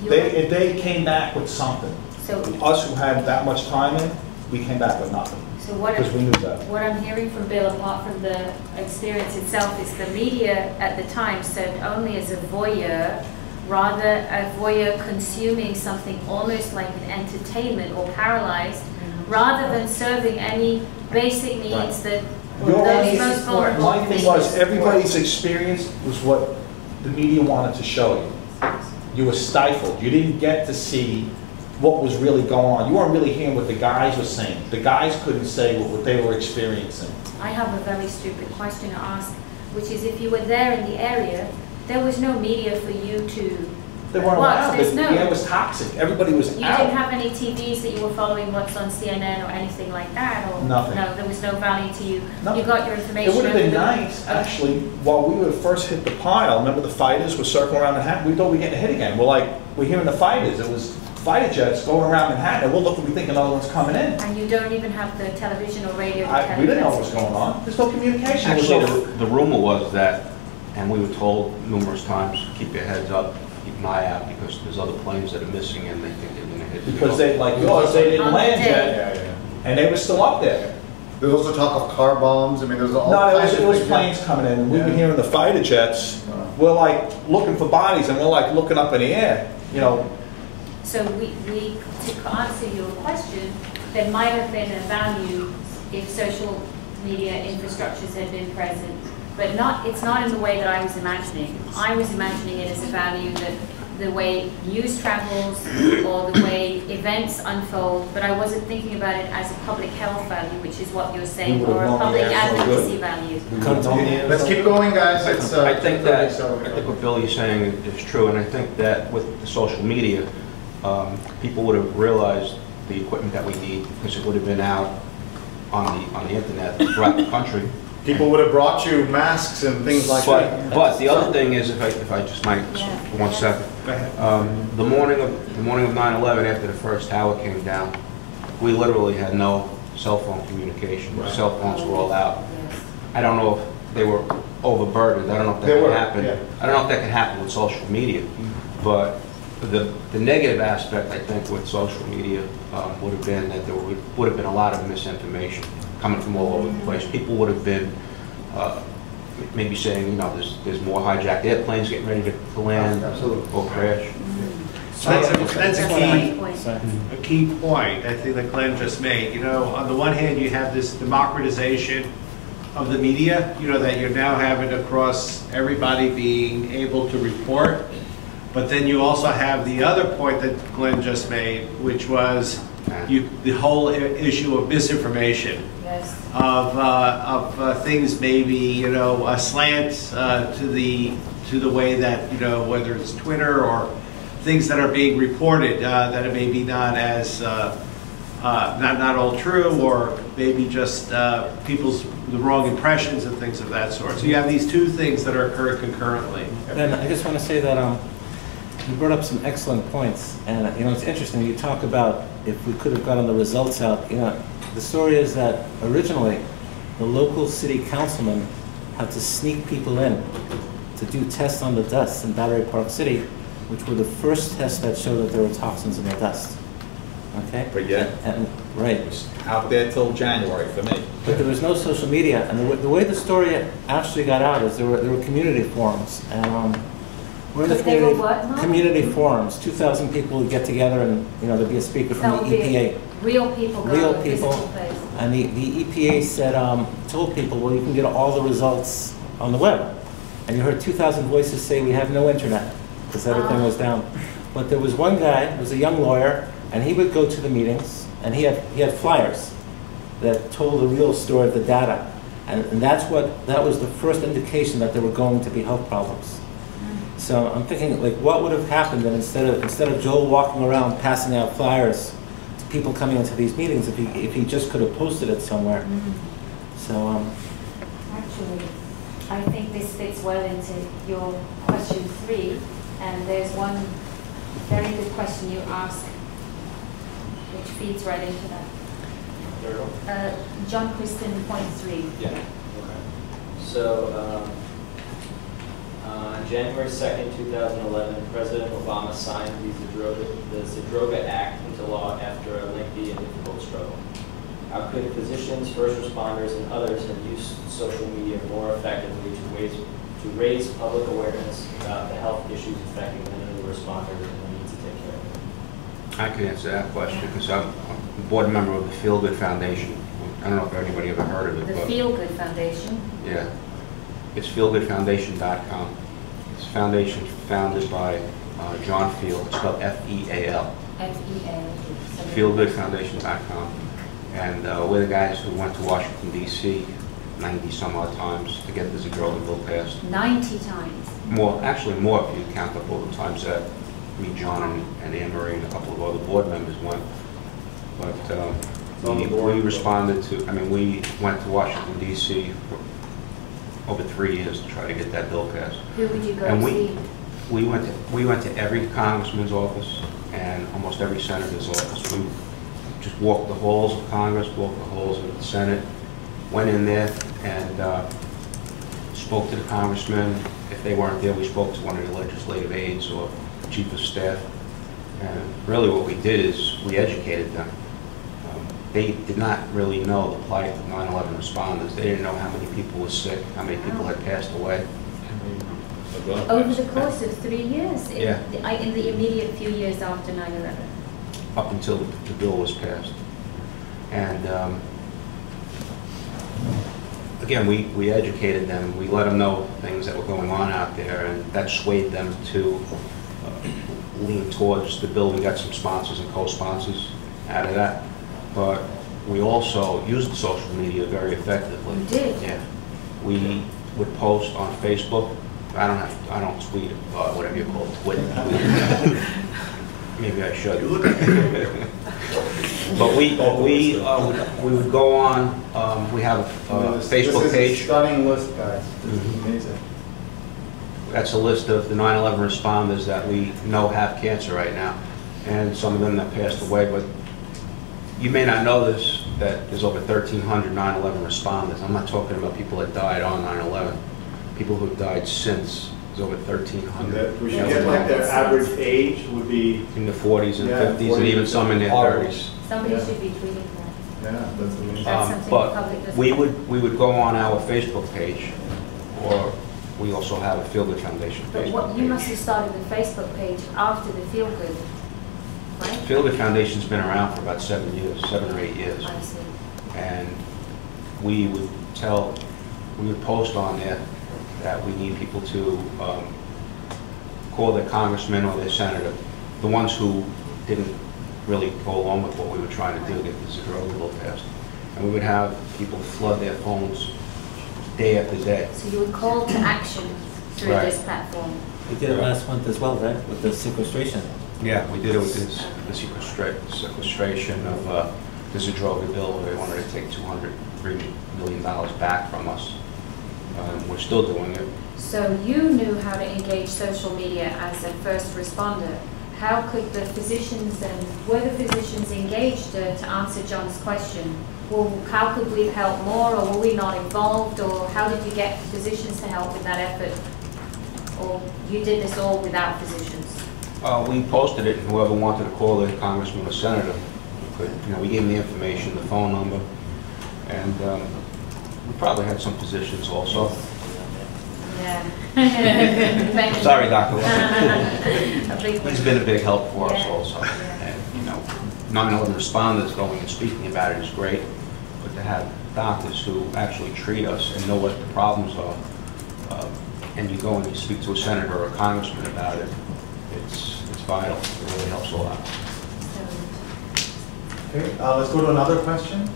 they came back with something. So us who had that much time in, we came back with nothing. So because we knew that. What I'm hearing from Bill, apart from the experience itself, is the media at the time served only as a voyeur, rather a voyeur consuming something almost like an entertainment or paralyzed, rather than serving any basic needs that those most vulnerable. My thing was, everybody's experience was what the media wanted to show you. You were stifled. You didn't get to see what was really going on. You weren't really hearing what the guys were saying. The guys couldn't say what they were experiencing. I have a very stupid question to ask, which is if you were there in the area, there was no media for you to They weren't watch. allowed. There's The no. air was toxic. Everybody was You out. didn't have any TVs that you were following what's on CNN or anything like that? Or Nothing. No, there was no value to you. Nothing. You got your information. It would have been over the- nice, actually, while we would first hit the pile. Remember the fighters were circling around Manhattan? We thought we were getting hit again. We're hearing the fighters. It was fighter jets going around Manhattan, and we're looking, we think another one's coming in. And you don't even have the television or radio to tell We you didn't know that's what was going on. There's no communication. Actually, the rumor was that, and we were told numerous times, keep your heads up, keep an eye out, because there's other planes that are missing and they think they're going to hit. Because they, like yours, they didn't land yet, and they were still up there. There was also talk of car bombs. I mean, there's all No, kinds it of was things. planes coming in, and we were hearing the fighter jets. We're like looking for bodies, and we're like looking up in the air, you know. So to answer your question, there might have been a value if social media infrastructures had been present, but it's not in the way that I was imagining. I was imagining it as a value that the way news travels or the way events unfold, but I wasn't thinking about it as a public health value, which is what you're saying, or a public advocacy value. Let's keep going, guys. I think what Billy is saying is true, and I think that with the social media, people would have realized the equipment that we need, because it would have been out on the internet throughout the country. People would have brought you masks and things like that. But the other thing is, if I just might, for 1 second, the morning of 9/11, after the first tower came down, we literally had no cell phone communication. The cell phones were all out. I don't know if they were overburdened. I don't know if that could happen. I don't know if that could happen with social media, but the negative aspect, I think, with social media would have been that there would have been a lot of misinformation coming from all over the place. People would have been maybe saying, you know, there's more hijacked airplanes getting ready to land or crash. That's a key point, I think, that Glenn just made. You know, on the one hand, you have this democratization of the media, you know, that you're now having across everybody being able to report. But then you also have the other point that Glenn just made, which was the whole issue of misinformation. Yes. Of things maybe, you know, a slant to the way that, you know, whether it's Twitter or things that are being reported that are maybe not as not all true, or maybe just the wrong impressions and things of that sort. So you have these two things that are occurring concurrently. And I just want to say that you brought up some excellent points, and it's interesting. You talk about if we could have gotten the results out. The story is that originally the local city councilman had to sneak people in to do tests on the dust in Battery Park City, which were the first tests that showed that there were toxins in the dust. Okay? But yet, right. It was out there till January for me. But there was no social media, and the way the story actually got out is there were community forums, and we're in the community forums. 2,000 people would get together, and there'd be a speaker from the EPA. Real people. Real people. And the EPA said, told people, well, you can get all the results on the web. And you heard 2,000 voices say we have no internet because everything was down. But there was one guy, who was a young lawyer, and he would go to the meetings, and he had flyers that told the real story of the data. And that was the first indication that there were going to be health problems. So I'm thinking, like, what would have happened then instead of Joel walking around passing out flyers to people coming into these meetings, if he just could have posted it somewhere. So actually, I think this fits well into your question 3, and there's one very good question you ask, which feeds right into that. John Kristen, point 3. Yeah. Okay. So. On January 2nd, 2011, President Obama signed the Zadroga Act into law after a lengthy and difficult struggle. How could physicians, first responders, and others have used social media more effectively to raise public awareness about the health issues affecting many of the responders and the need to take care of them? I can answer that question because I'm a board member of the Feel Good Foundation. I don't know if anybody ever heard of it. The Feel Good Foundation? Yeah. It's feelgoodfoundation.com. It's a foundation founded by John Field. It's spelled F-E-A-L. F-E-A-L. Feelgoodfoundation.com. And we're the guys who went to Washington, D.C. 90 some odd times to get the Zadroga bill passed. 90 times? More, actually more if you count up all the times that me, John, and Anne Marie and a couple of other board members went. But we responded to, we went to Washington, D.C. for over 3 years to try to get that bill passed. Who would you go and to see? We went to every congressman's office and almost every senator's office. We just walked the halls of Congress, walked the halls of the Senate, went in there and spoke to the congressmen. If they weren't there, we spoke to one of the legislative aides or chief of staff. And really what we did is we educated them. They did not really know the plight of 9/11 responders. They didn't know how many people were sick, how many people had passed away. Over the course of 3 years? Yeah. In the immediate few years after 9/11? Up until the bill was passed. And again, we educated them. We let them know things that were going on out there, and that swayed them to lean towards the bill. We got some sponsors and co-sponsors out of that. But we also used the social media very effectively. You did? Yeah. We would post on Facebook. I don't tweet, whatever you call it, Twitter. Maybe I should. But we would go on. We have a Facebook page. This is a stunning list, guys. This is amazing. That's a list of the 9/11 responders that we know have cancer right now, and some of them that passed away. But you may not know this, that there's over 1,300 9/11 responders. I'm not talking about people that died on 9/11. People who have died since, there's over 1,300. We should get like their average age would be in the 40s and 50s, and even some in their 30s. Somebody should be tweeting that. Yeah, that's amazing. That's something the But public doesn't we know. would go on our Facebook page, or we also have a Feel Good Foundation But Facebook you page. must have started the Facebook page after the Feel Good, right? Feel Good Foundation's been around for about 7 or 8 years. I see. And we would post on there that we need people to call their congressman or their senator, the ones who didn't really go along with what we were trying to do, get the Zadroga bill passed. And we would have people flood their phones day after day. So you would call to action through Right. this platform. We did it last month as well, right, with the sequestration? Yeah, we did it with this, the sequestration of the Zadroga bill, where they wanted to take $203 million back from us. We're still doing it. So you knew how to engage social media as a first responder. How could the physicians were the physicians engaged to answer John's question? Well, how could we have helped more, or were we not involved, or how did you get physicians to help in that effort? Or you did this all without physicians? We posted it, and whoever wanted to call the congressman or senator could, we gave them the information, the phone number, and we probably had some physicians also. Yeah. Sorry, Dr. He's been a big help for us also. And, 9/11 responders going and speaking about it is great, but to have doctors who actually treat us and know what the problems are, and you go and you speak to a senator or a congressman about it, it's vital. It really helps a lot. Okay, let's go to another question.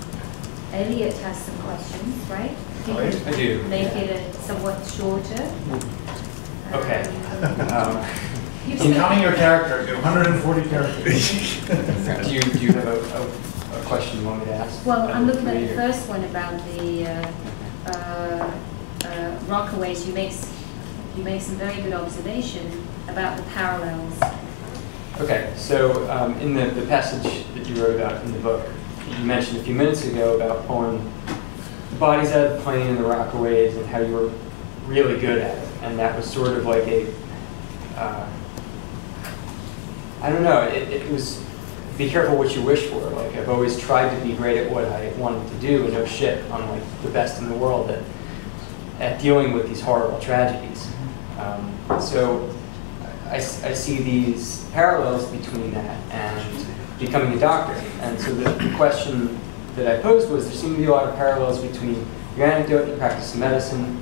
Elliot has some questions, right? I do. Make it somewhat shorter. Okay. I'm counting your characters, 140 characters. do you have a question you want me to ask? Well, I'm looking at the first one about the Rockaways. You make some very good observation about the parallels. Okay, so in the passage that you wrote about in the book, you mentioned a few minutes ago about pulling the bodies out of the plane and the Rockaways and how you were really good at it. And that was sort of like a, I don't know, it was be careful what you wish for. Like, I've always tried to be great at what I wanted to do, and no shit, I'm like the best in the world at dealing with these horrible tragedies. So I see these parallels between that and becoming a doctor. And so the question that I posed was, there seem to be a lot of parallels between your anecdote and your practice of medicine.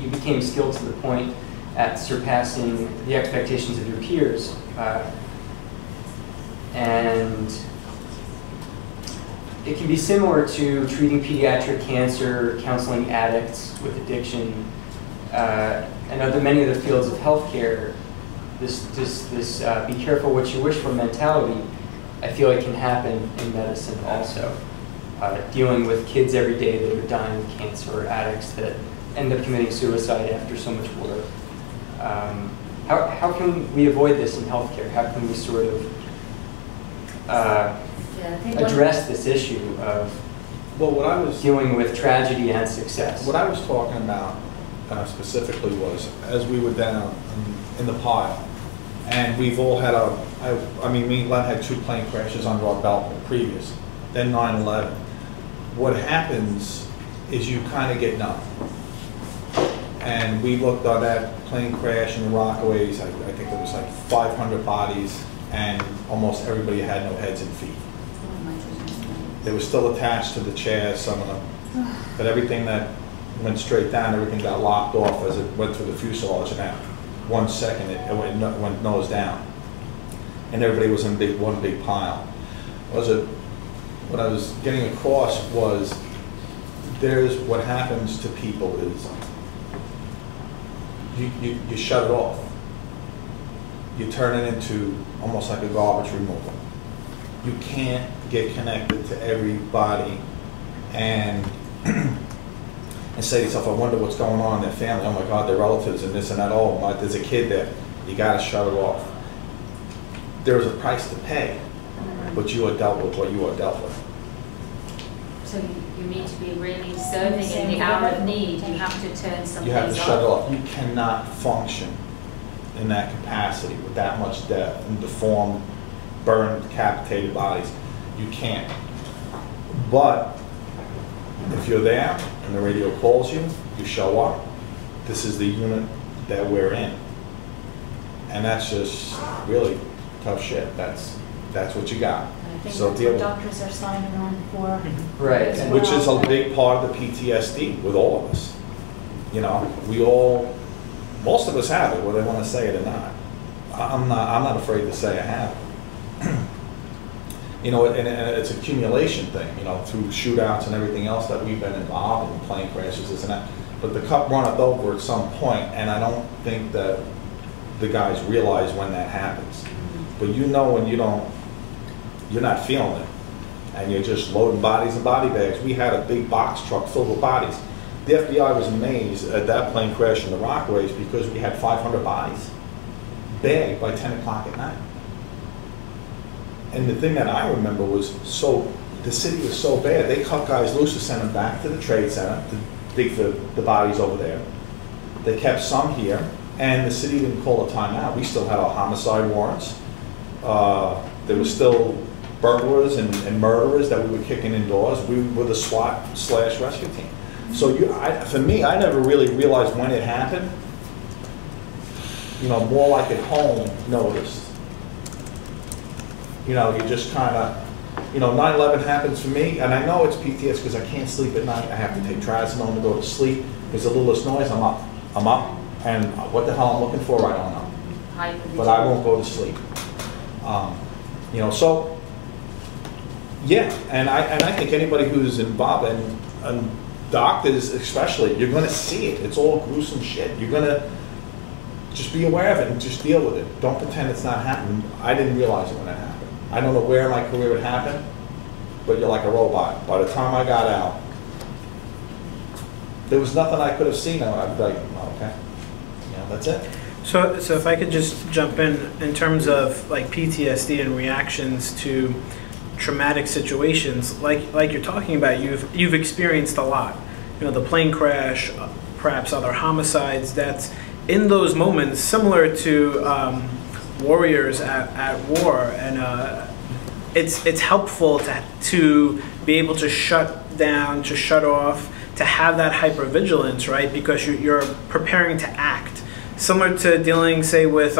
You became skilled to the point at surpassing the expectations of your peers. And it can be similar to treating pediatric cancer, counseling addicts with addiction, and many other fields of healthcare. This be careful what you wish for mentality, I feel like can happen in medicine also. Dealing with kids every day that are dying of cancer, or addicts that end up committing suicide after so much work. How can we avoid this in healthcare? How can we sort of address this issue of dealing with tragedy and success? What I was talking about specifically was, as we were down in the pile, and we've all had me and Len had 2 plane crashes under our belt previous, then 9/11. What happens is you kind of get numb. And we looked at that plane crash and the Rockaways, I think there was like 500 bodies, and almost everybody had no heads and feet. They were still attached to the chairs, some of them, but everything that went straight down, everything got locked off as it went through the fuselage, and at 1 second it went nose down. And everybody was in one big pile. What I was getting across was, what happens to people is you shut it off. You turn it into almost like a garbage removal. You can't get connected to everybody and say to yourself, I wonder what's going on in their family. Oh my God, their relatives and this and that. Oh, there's a kid there. You got to shut it off. There's a price to pay, but you are dealt with what you are dealt with. So you need to be really serving in the hour of need. You have to turn some You have to things shut it off. off. You cannot function in that capacity with that much death and deformed, burned, decapitated bodies. You can't. But if you're there and the radio calls you, you show up. This is the unit that we're in. And that's just really tough shit. That's what you got. I think So that's deal what with doctors are signing on for. Right, as which is a well. big part of the PTSD with all of us. Most of us have it, whether they want to say it or not. I'm not afraid to say I have it. And it's an accumulation thing, through shootouts and everything else that we've been involved in, plane crashes, this and that. But the cup runneth over at some point, and I don't think that the guys realize when that happens. But you know when you're not feeling it, and you're just loading bodies and body bags. We had a big box truck filled with bodies. The FBI was amazed at that plane crash in the Rockaways because we had 500 bodies bagged by 10 o'clock at night. And the thing that I remember was, the city was so bad, they cut guys loose to send them back to the Trade Center to dig the bodies over there. They kept some here, and the city didn't call a timeout. We still had our homicide warrants. There was still burglars and murderers that we were kicking indoors. We were the SWAT/rescue team. So for me, I never really realized when it happened. You know, more like at home noticed. You know, you just kind of, you know, 9/11 happens for me, and I know it's PTSD because I can't sleep at night. I have to take trazodone to go to sleep. There's the littlest noise, I'm up. And what the hell I'm looking for, I don't know. But I won't go to sleep. You know, so, yeah, and I think anybody who's involved, and doctors especially, you're going to see it. It's all gruesome shit. You're going to just be aware of it and just deal with it. Don't pretend it's not happening. I didn't realize it when it happened. I don't know where in my career it happened, but you're like a robot. By the time I got out, there was nothing I could have seen. I'd be like, oh, okay, yeah, that's it. So if I could just jump in terms of like PTSD and reactions to traumatic situations, like you're talking about, you've experienced a lot. You know, the plane crash, perhaps other homicides, deaths. In those moments, similar to warriors at war, and it's helpful to be able to shut down, to shut off, to have that hypervigilance, right? Because you're preparing to act. Similar to dealing, say, with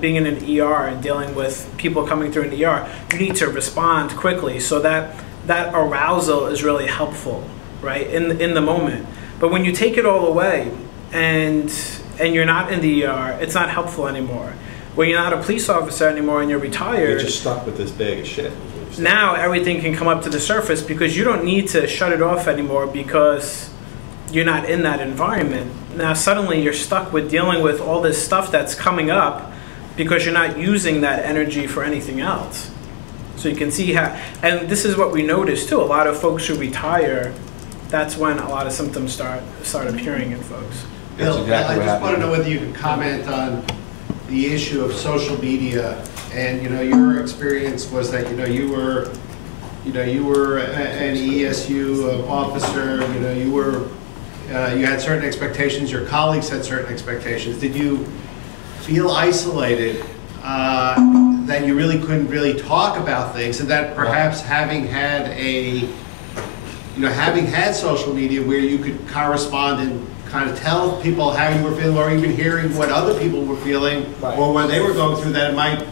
being in an ER and dealing with people coming through an ER, you need to respond quickly. So that arousal is really helpful, right, in the moment. But when you take it all away and you're not in the ER, it's not helpful anymore. When you're not a police officer anymore and you're retired, You're just stuck with this bag of shit. Now everything can come up to the surface because you don't need to shut it off anymore because you're not in that environment. Now suddenly you're stuck with dealing with all this stuff that's coming up because you're not using that energy for anything else. So you can see how, and this is what we notice too, a lot of folks who retire, that's when a lot of symptoms start appearing in folks. Bill, I just want to know whether you can comment on the issue of social media, and your experience was that you were an ESU officer. You had certain expectations. Your colleagues had certain expectations. Did you feel isolated? That you really couldn't really talk about things, and that perhaps having had social media where you could correspond and kind of tell people how you were feeling, or even hearing what other people were feeling, or when they were going through that, it might,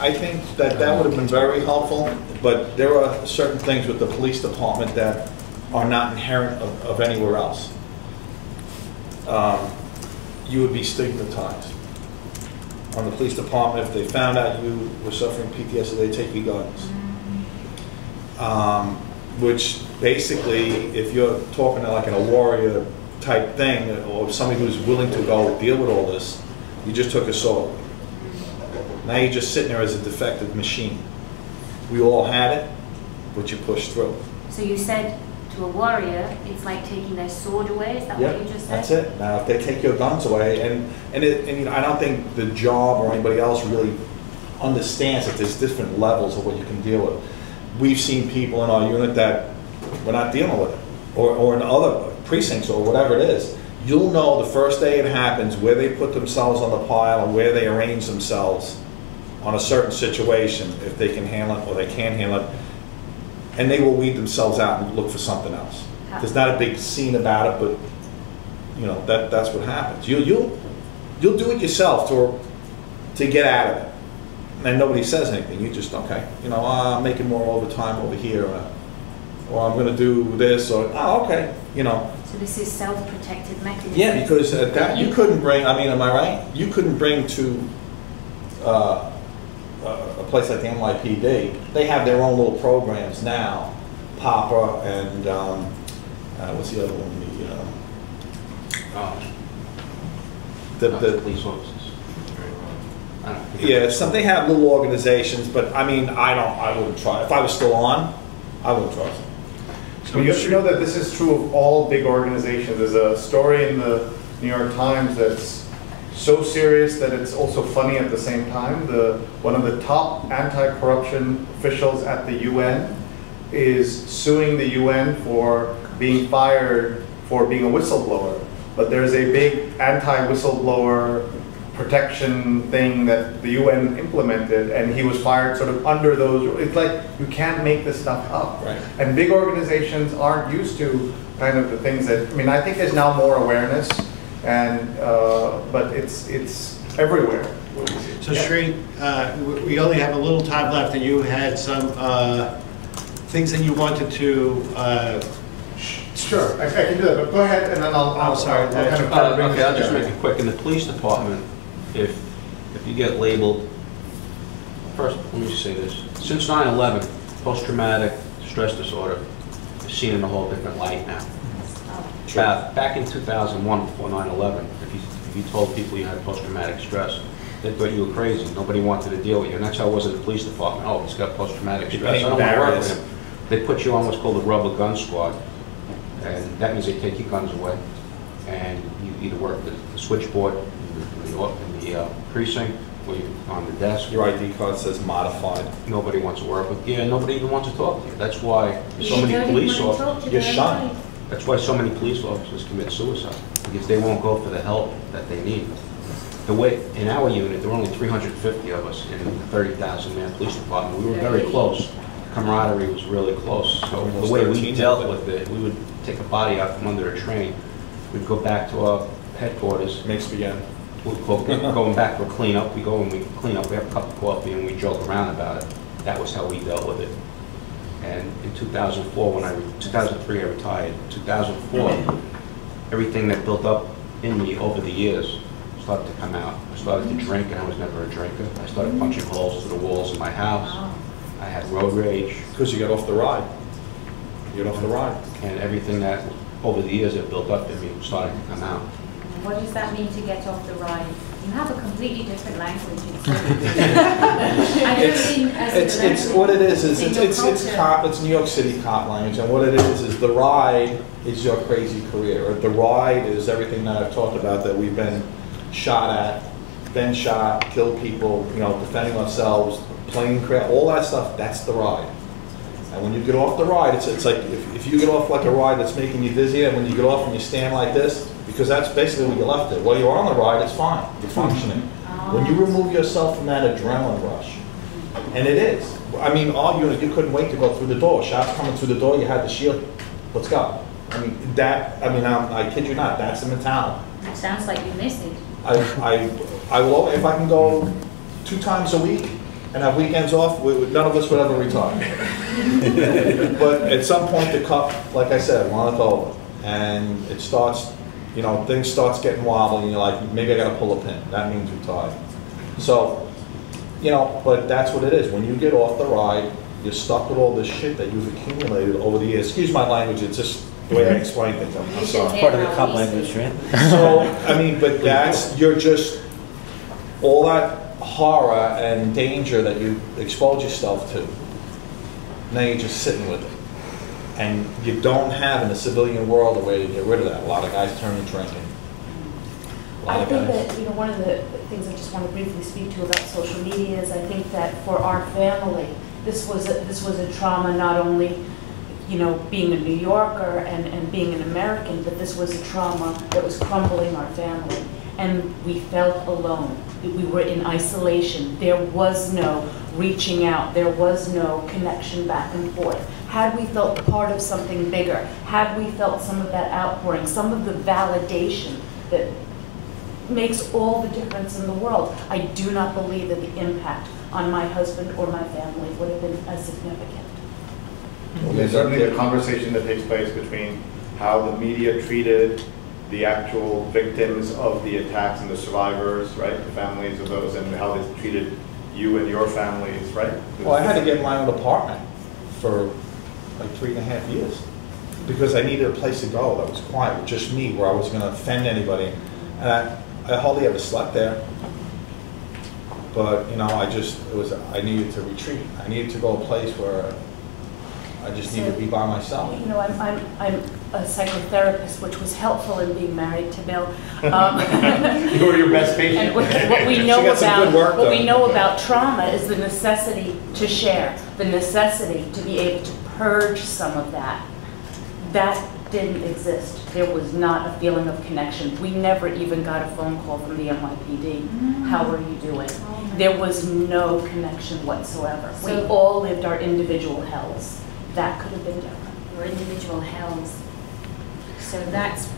I think that would have been very helpful, but there are certain things with the police department that are not inherent of anywhere else. You would be stigmatized. On the police department, if they found out you were suffering PTSD, they'd take your guns. Which basically, if you're talking to like in a warrior type thing, or somebody who's willing to go deal with all this, you just took a sword. Now you're just sitting there as a defective machine. We all had it, but you pushed through. So you said to a warrior, it's like taking their sword away. Is that what you just said? That's it. Now, if they take your guns away, and I don't think the job or anybody else really understands that there's different levels of what you can deal with. We've seen people in our unit that we're not dealing with it, or in other precincts or whatever it is. You'll know the first day it happens where they put themselves on the pile and where they arrange themselves on a certain situation, if they can handle it or they can't handle it, and they will weed themselves out and look for something else. There's not a big scene about it, but that's what happens. You'll do it yourself to get out of it. And nobody says anything. You just, okay, I'm making more overtime over here, or I'm going to do this, or, okay, So this is self-protective mechanism. Yeah, because that you couldn't bring, am I right? You couldn't bring to a place like the NYPD. They have their own little programs now, PAPA and, what's the other one? The police officers. I don't know. Yeah, they have little organizations, but I mean, I wouldn't try. If I was still on, I wouldn't trust them. So you know that this is true of all big organizations. There's a story in the New York Times that's so serious that it's also funny at the same time. One of the top anti-corruption officials at the UN is suing the UN for being fired for being a whistleblower. But there's a big anti-whistleblower protection thing that the UN implemented, and he was fired sort of under those. It's like you can't make this stuff up. Right. And big organizations aren't used to kind of the things that, I mean, I think there's now more awareness, and but it's everywhere. So Sri, we only have a little time left, and you had some things that you wanted to. Sure, I can do that, but go ahead, and then I'll sorry. Okay, I'll just make it quick. In the police department, if you get labeled, first, let me just say this. Since 9/11, post-traumatic stress disorder is seen in a whole different light now. Back in 2001, before 9/11, if you told people you had post-traumatic stress, they thought you were crazy. Nobody wanted to deal with you, and that's how it was in the police department. Oh, he's got post-traumatic stress. I don't want to work with him. They put you on what's called the rubber gun squad. And that means they take your guns away, and you either work the switchboard in the precinct, or you're on the desk. Your ID card says modified. Nobody wants to work with you, and nobody even wants to talk to you. That's why so many police officers get shot. That's why so many police officers commit suicide, because they won't go for the help that they need. The way in our unit, there were only 350 of us in the 30,000-man police department. We were very close. Camaraderie was really close. So the way we dealt with it, we would take a body out from under a train. We'd go back to our headquarters. Makes me again. Going back for cleanup. We go and we clean up. We have a cup of coffee and we joke around about it. That was how we dealt with it. And in 2004, 2003, I retired. In 2004, everything that built up in me over the years started to come out. I started to drink, and I was never a drinker. I started punching holes through the walls of my house. I had road rage. Because you got off the ride. You got off the ride. And everything that, over the years, that built up in me started to come out. What does that mean to get off the ride? You have a completely different language. It's what it is it's New York City cop language, and what it is the ride is your crazy career, or the ride is everything that I've talked about, that we've been shot at, been shot, killed people, defending ourselves, plane crash, all that stuff. That's the ride. And when you get off the ride, it's like if you get off like a ride that's making you dizzy, and when you get off and you stand like this, because that's basically what you left it. While you're on the ride, it's fine. You're functioning. When you remove yourself from that adrenaline rush, and it is. I mean, our unit, you couldn't wait to go through the door. Shots coming through the door, you had the shield. Let's go. I kid you not, that's the mentality. It sounds like you miss it. I will, if I can go 2 times a week and have weekends off, none of us would ever retire. But at some point, the cup, like I said, one is over, and it starts, things starts getting wobbly, and you're like, maybe I got to pull a pin. That means retire. So, but that's what it is. When you get off the ride, you're stuck with all this shit that you've accumulated over the years. Excuse my language, it's just the way I explain things. I'm sorry. Part of the cop language, right? So, but you're just, all that horror and danger that you expose yourself to, now you're just sitting with it. And you don't have in the civilian world a way to get rid of that. A lot of guys turn to drinking. I think that one of the things I just want to briefly speak to about social media is I think that for our family, this was a trauma, not only being a New Yorker and being an American, but this was a trauma that was crumbling our family. And we felt alone. We were in isolation. There was no reaching out. There was no connection back and forth. Had we felt part of something bigger, had we felt some of that outpouring, some of the validation that makes all the difference in the world, I do not believe that the impact on my husband or my family would have been as significant. There's certainly a conversation that takes place between how the media treated the actual victims of the attacks and the survivors, right? The families of those, and how they treated you and your families, right? Well, I had to get my own apartment for like 3.5 years because I needed a place to go that was quiet, with just me, where I wasn't going to offend anybody. And I hardly ever slept there. but, you know, I needed to retreat. I needed to go a place where I just needed to be by myself. You know, I'm a psychotherapist, which was helpful in being married to Bill. You were your best patient. And what we know about trauma is the necessity to share, the necessity to be able to purge some of that. That didn't exist. There was not a feeling of connection. We never even got a phone call from the NYPD. How are you doing? There was no connection whatsoever. We all lived our individual hells. That could have been different. Your individual hells. So that's.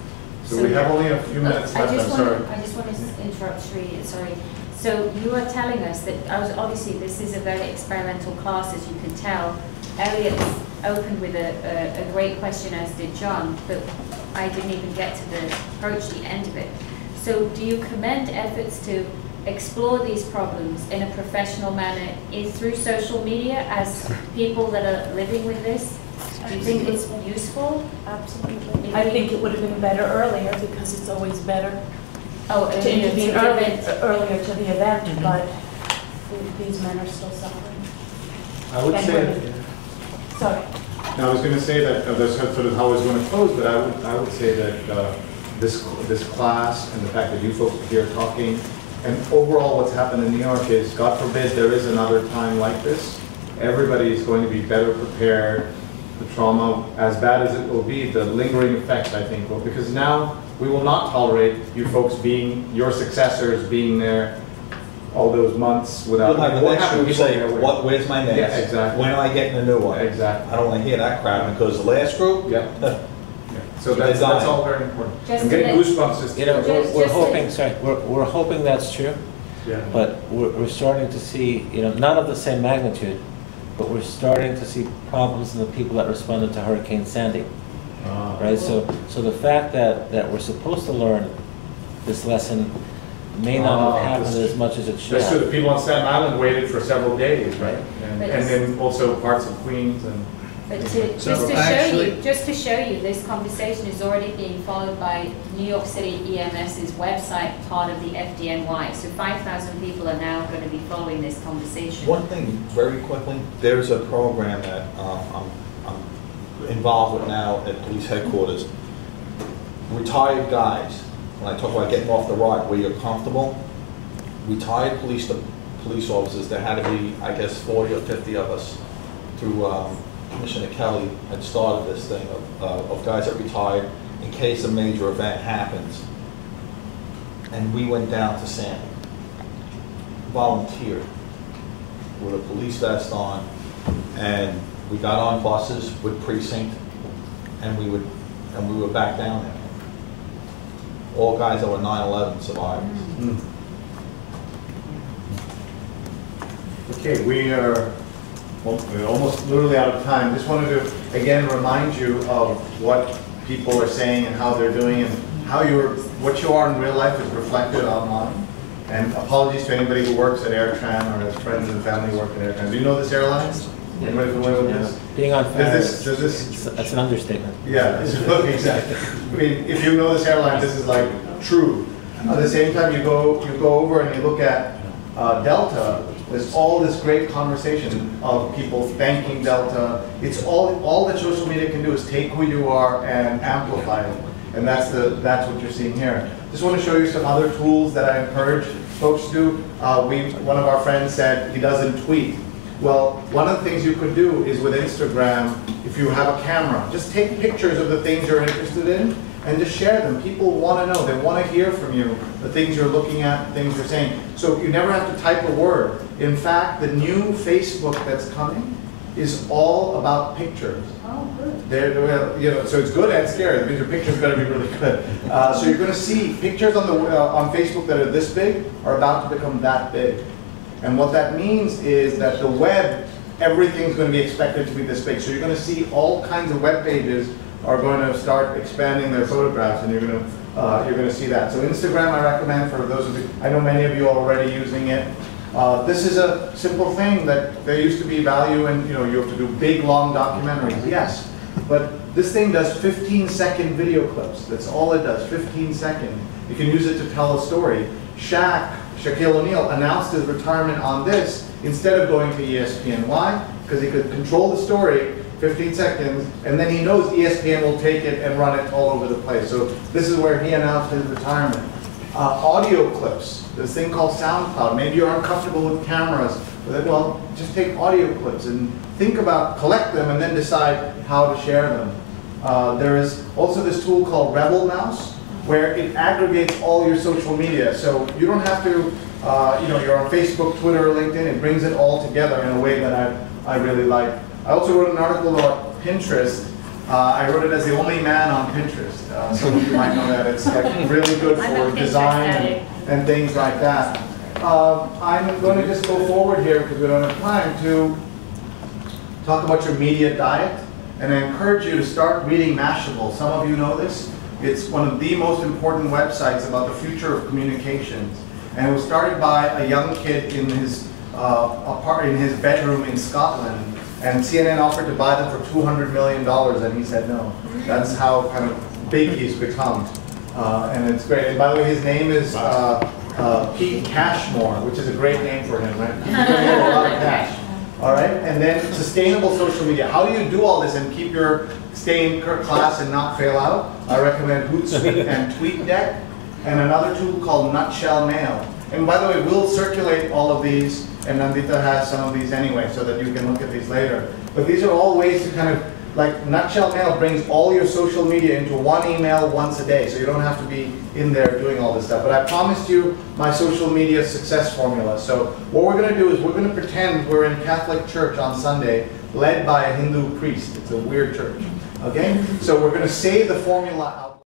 So we have only a few minutes left. I'm sorry. I just want to interrupt Sri. Sorry. So you are telling us that obviously this is a very experimental class, as you can tell. Elliot opened with a great question, as did John, but I didn't even get to approach the end of it. So do you commend efforts to explore these problems in a professional manner through social media as people that are living with this? Do you think it's useful? Absolutely. I think it would have been better earlier, because it's always better to intervene earlier to the event, but these men are still suffering. I would say. Sorry. Now, I was going to say that that's sort of how I was going to close, but I would say that this class and the fact that you folks are here talking, and overall what's happened in New York is, God forbid there is another time like this, everybody is going to be better prepared. The trauma, as bad as it will be, the lingering effects, I think, will, because now we will not tolerate you folks being, your successors being there all those months without. You'll have the next group say, where's my next? Yeah, exactly. When am I getting a new one? Exactly. I don't want to hear that crap, because the last group, So that's all very important. I'm getting goosebumps. Just, you know, we're hoping that's true. Yeah. But we're starting to see, you know, not of the same magnitude, but we're starting to see problems in the people that responded to Hurricane Sandy. Right. So the fact that we're supposed to learn this lesson may not have happened as much as it should. That's true. The people on Staten Island waited for several days, right? And then also parts of Queens and. But just to show you, this conversation is already being followed by New York City EMS's website, part of the FDNY. So 5,000 people are now going to be following this conversation. One thing, very quickly, there's a program that I'm involved with now at police headquarters. Retired guys, when I talk about getting off the rod where you're comfortable, retired police officers, there had to be, I guess, 40 or 50 of us through Commissioner Kelly had started this thing of guys that retired in case a major event happens. And we went down to Sandy, volunteered with a police vest on, and we got on buses with precinct, and we were back down there. All guys that were 9/11 survivors. Okay, we're almost literally out of time. Just wanted to, again, remind you of what people are saying and how they're doing, and how what you are in real life is reflected online. And apologies to anybody who works at AirTran or has friends and family who work at AirTran. Do you know this airline? Anybody familiar with this? Being on fire, that's an understatement. Yeah, exactly. I mean, if you know this airline, this is like true. At the same time, you go over and you look at Delta. There's all this great conversation of people thanking Delta. It's all that social media can do is take who you are and amplify it, and that's what you're seeing here. Just want to show you some other tools that I encourage folks to do. One of our friends said he doesn't tweet. Well, one of the things you could do is with Instagram, if you have a camera, just take pictures of the things you're interested in and just share them. People want to know. They want to hear from you, the things you're looking at, the things you're saying. So you never have to type a word. In fact, the new Facebook that's coming is all about pictures. Oh, good. So it's good and scary. It means your picture's got to be really good. So you're going to see pictures on Facebook that are this big are about to become that big. And what that means is that the web, everything's going to be expected to be this big. So you're going to see all kinds of web pages are going to start expanding their photographs, and you're going to see that. So Instagram, I recommend for those of you. I know many of you are already using it. This is a simple thing that there used to be value in. You have to do big, long documentaries. Yes, but this thing does 15-second video clips. That's all it does. 15 seconds. You can use it to tell a story. Shaq Shaquille O'Neal announced his retirement on this instead of going to ESPN. Why? Because he could control the story 15 seconds, and then he knows ESPN will take it and run it all over the place. So this is where he announced his retirement. Audio clips, this thing called SoundCloud. Maybe you're uncomfortable with cameras. Well, just take audio clips and think about, collect them, and then decide how to share them. There is also this tool called Rebel Mouse, where it aggregates all your social media. So you don't have to, you're on Facebook, Twitter, LinkedIn. It brings it all together in a way that I really like. I also wrote an article about Pinterest. I wrote it as the only man on Pinterest. Some of you might know that. It's like really good for design and things like that. I'm going to just go forward here because we don't have time to talk about your media diet. And I encourage you to start reading Mashable. Some of you know this. It's one of the most important websites about the future of communications. And it was started by a young kid in his bedroom in Scotland. And CNN offered to buy them for $200 million, and he said no. That's how kind of big he's become. And it's great. And by the way, his name is Pete Cashmore, which is a great name for him, right? He's going to get a lot of cash. All right, and then sustainable social media. How do you do all this and keep stay in class and not fail out? I recommend Hootsuite and TweetDeck, and another tool called Nutshell Mail. And by the way, we'll circulate all of these, and Nandita has some of these anyway, so that you can look at these later. But these are all ways to kind of, like Nutshell Mail brings all your social media into one email once a day, so you don't have to be in there doing all this stuff. But I promised you my social media success formula. So what we're going to do is we're going to pretend we're in Catholic church on Sunday, led by a Hindu priest. It's a weird church. Okay? So we're going to say the formula out.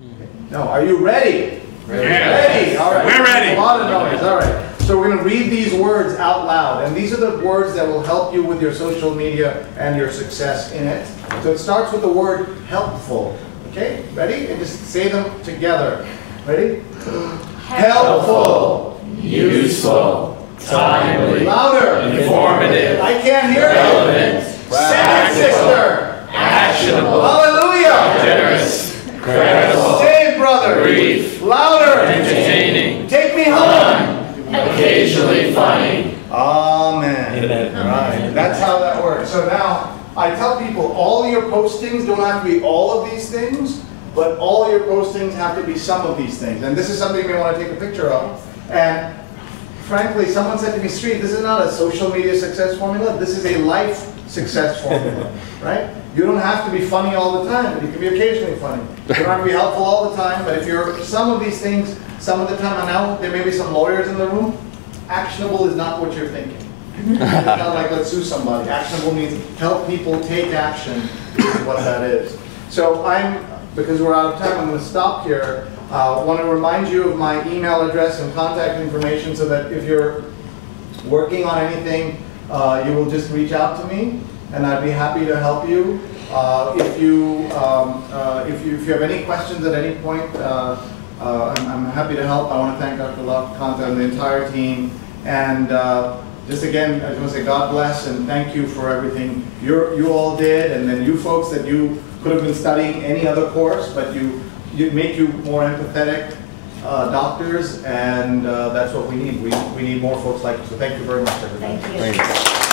Okay. No, are you ready? Ready. Ready. All right. We're ready. A lot of noise. All right. So we're going to read these words out loud. And these are the words that will help you with your social media and your success in it. So it starts with the word helpful. Okay? Ready? And just say them together. Ready? Helpful. Useful. Timely. Louder. Informative. I can't hear you. Relevant. Second sister. Actionable. Hallelujah. Generous. Credible. Say it, brother. Brief. Louder. Entertaining. Take me home. Occasionally funny. Amen. Right. That's how that works. So now, I tell people, all your postings don't have to be all of these things, but all your postings have to be some of these things. And this is something you may want to take a picture of. And frankly, someone said to me, Street, this is not a social media success formula, this is a life success formula, right? You don't have to be funny all the time, but you can be occasionally funny. You don't have to be helpful all the time, but if you're some of these things, some of the time, and now there may be some lawyers in the room, actionable is not what you're thinking. It's not like let's sue somebody. Actionable means help people take action, is what that is. So because we're out of time, I'm going to stop here. I want to remind you of my email address and contact information so that if you're working on anything, you will just reach out to me, and I'd be happy to help you. If you have any questions at any point, I'm happy to help. I want to thank Dr. Kanta and the entire team. And just again, I just want to say God bless and thank you for everything you all did, and then you folks that you could have been studying any other course, but you make you more empathetic doctors, and that's what we need. We need more folks like you. So thank you very much, everybody. Thank you.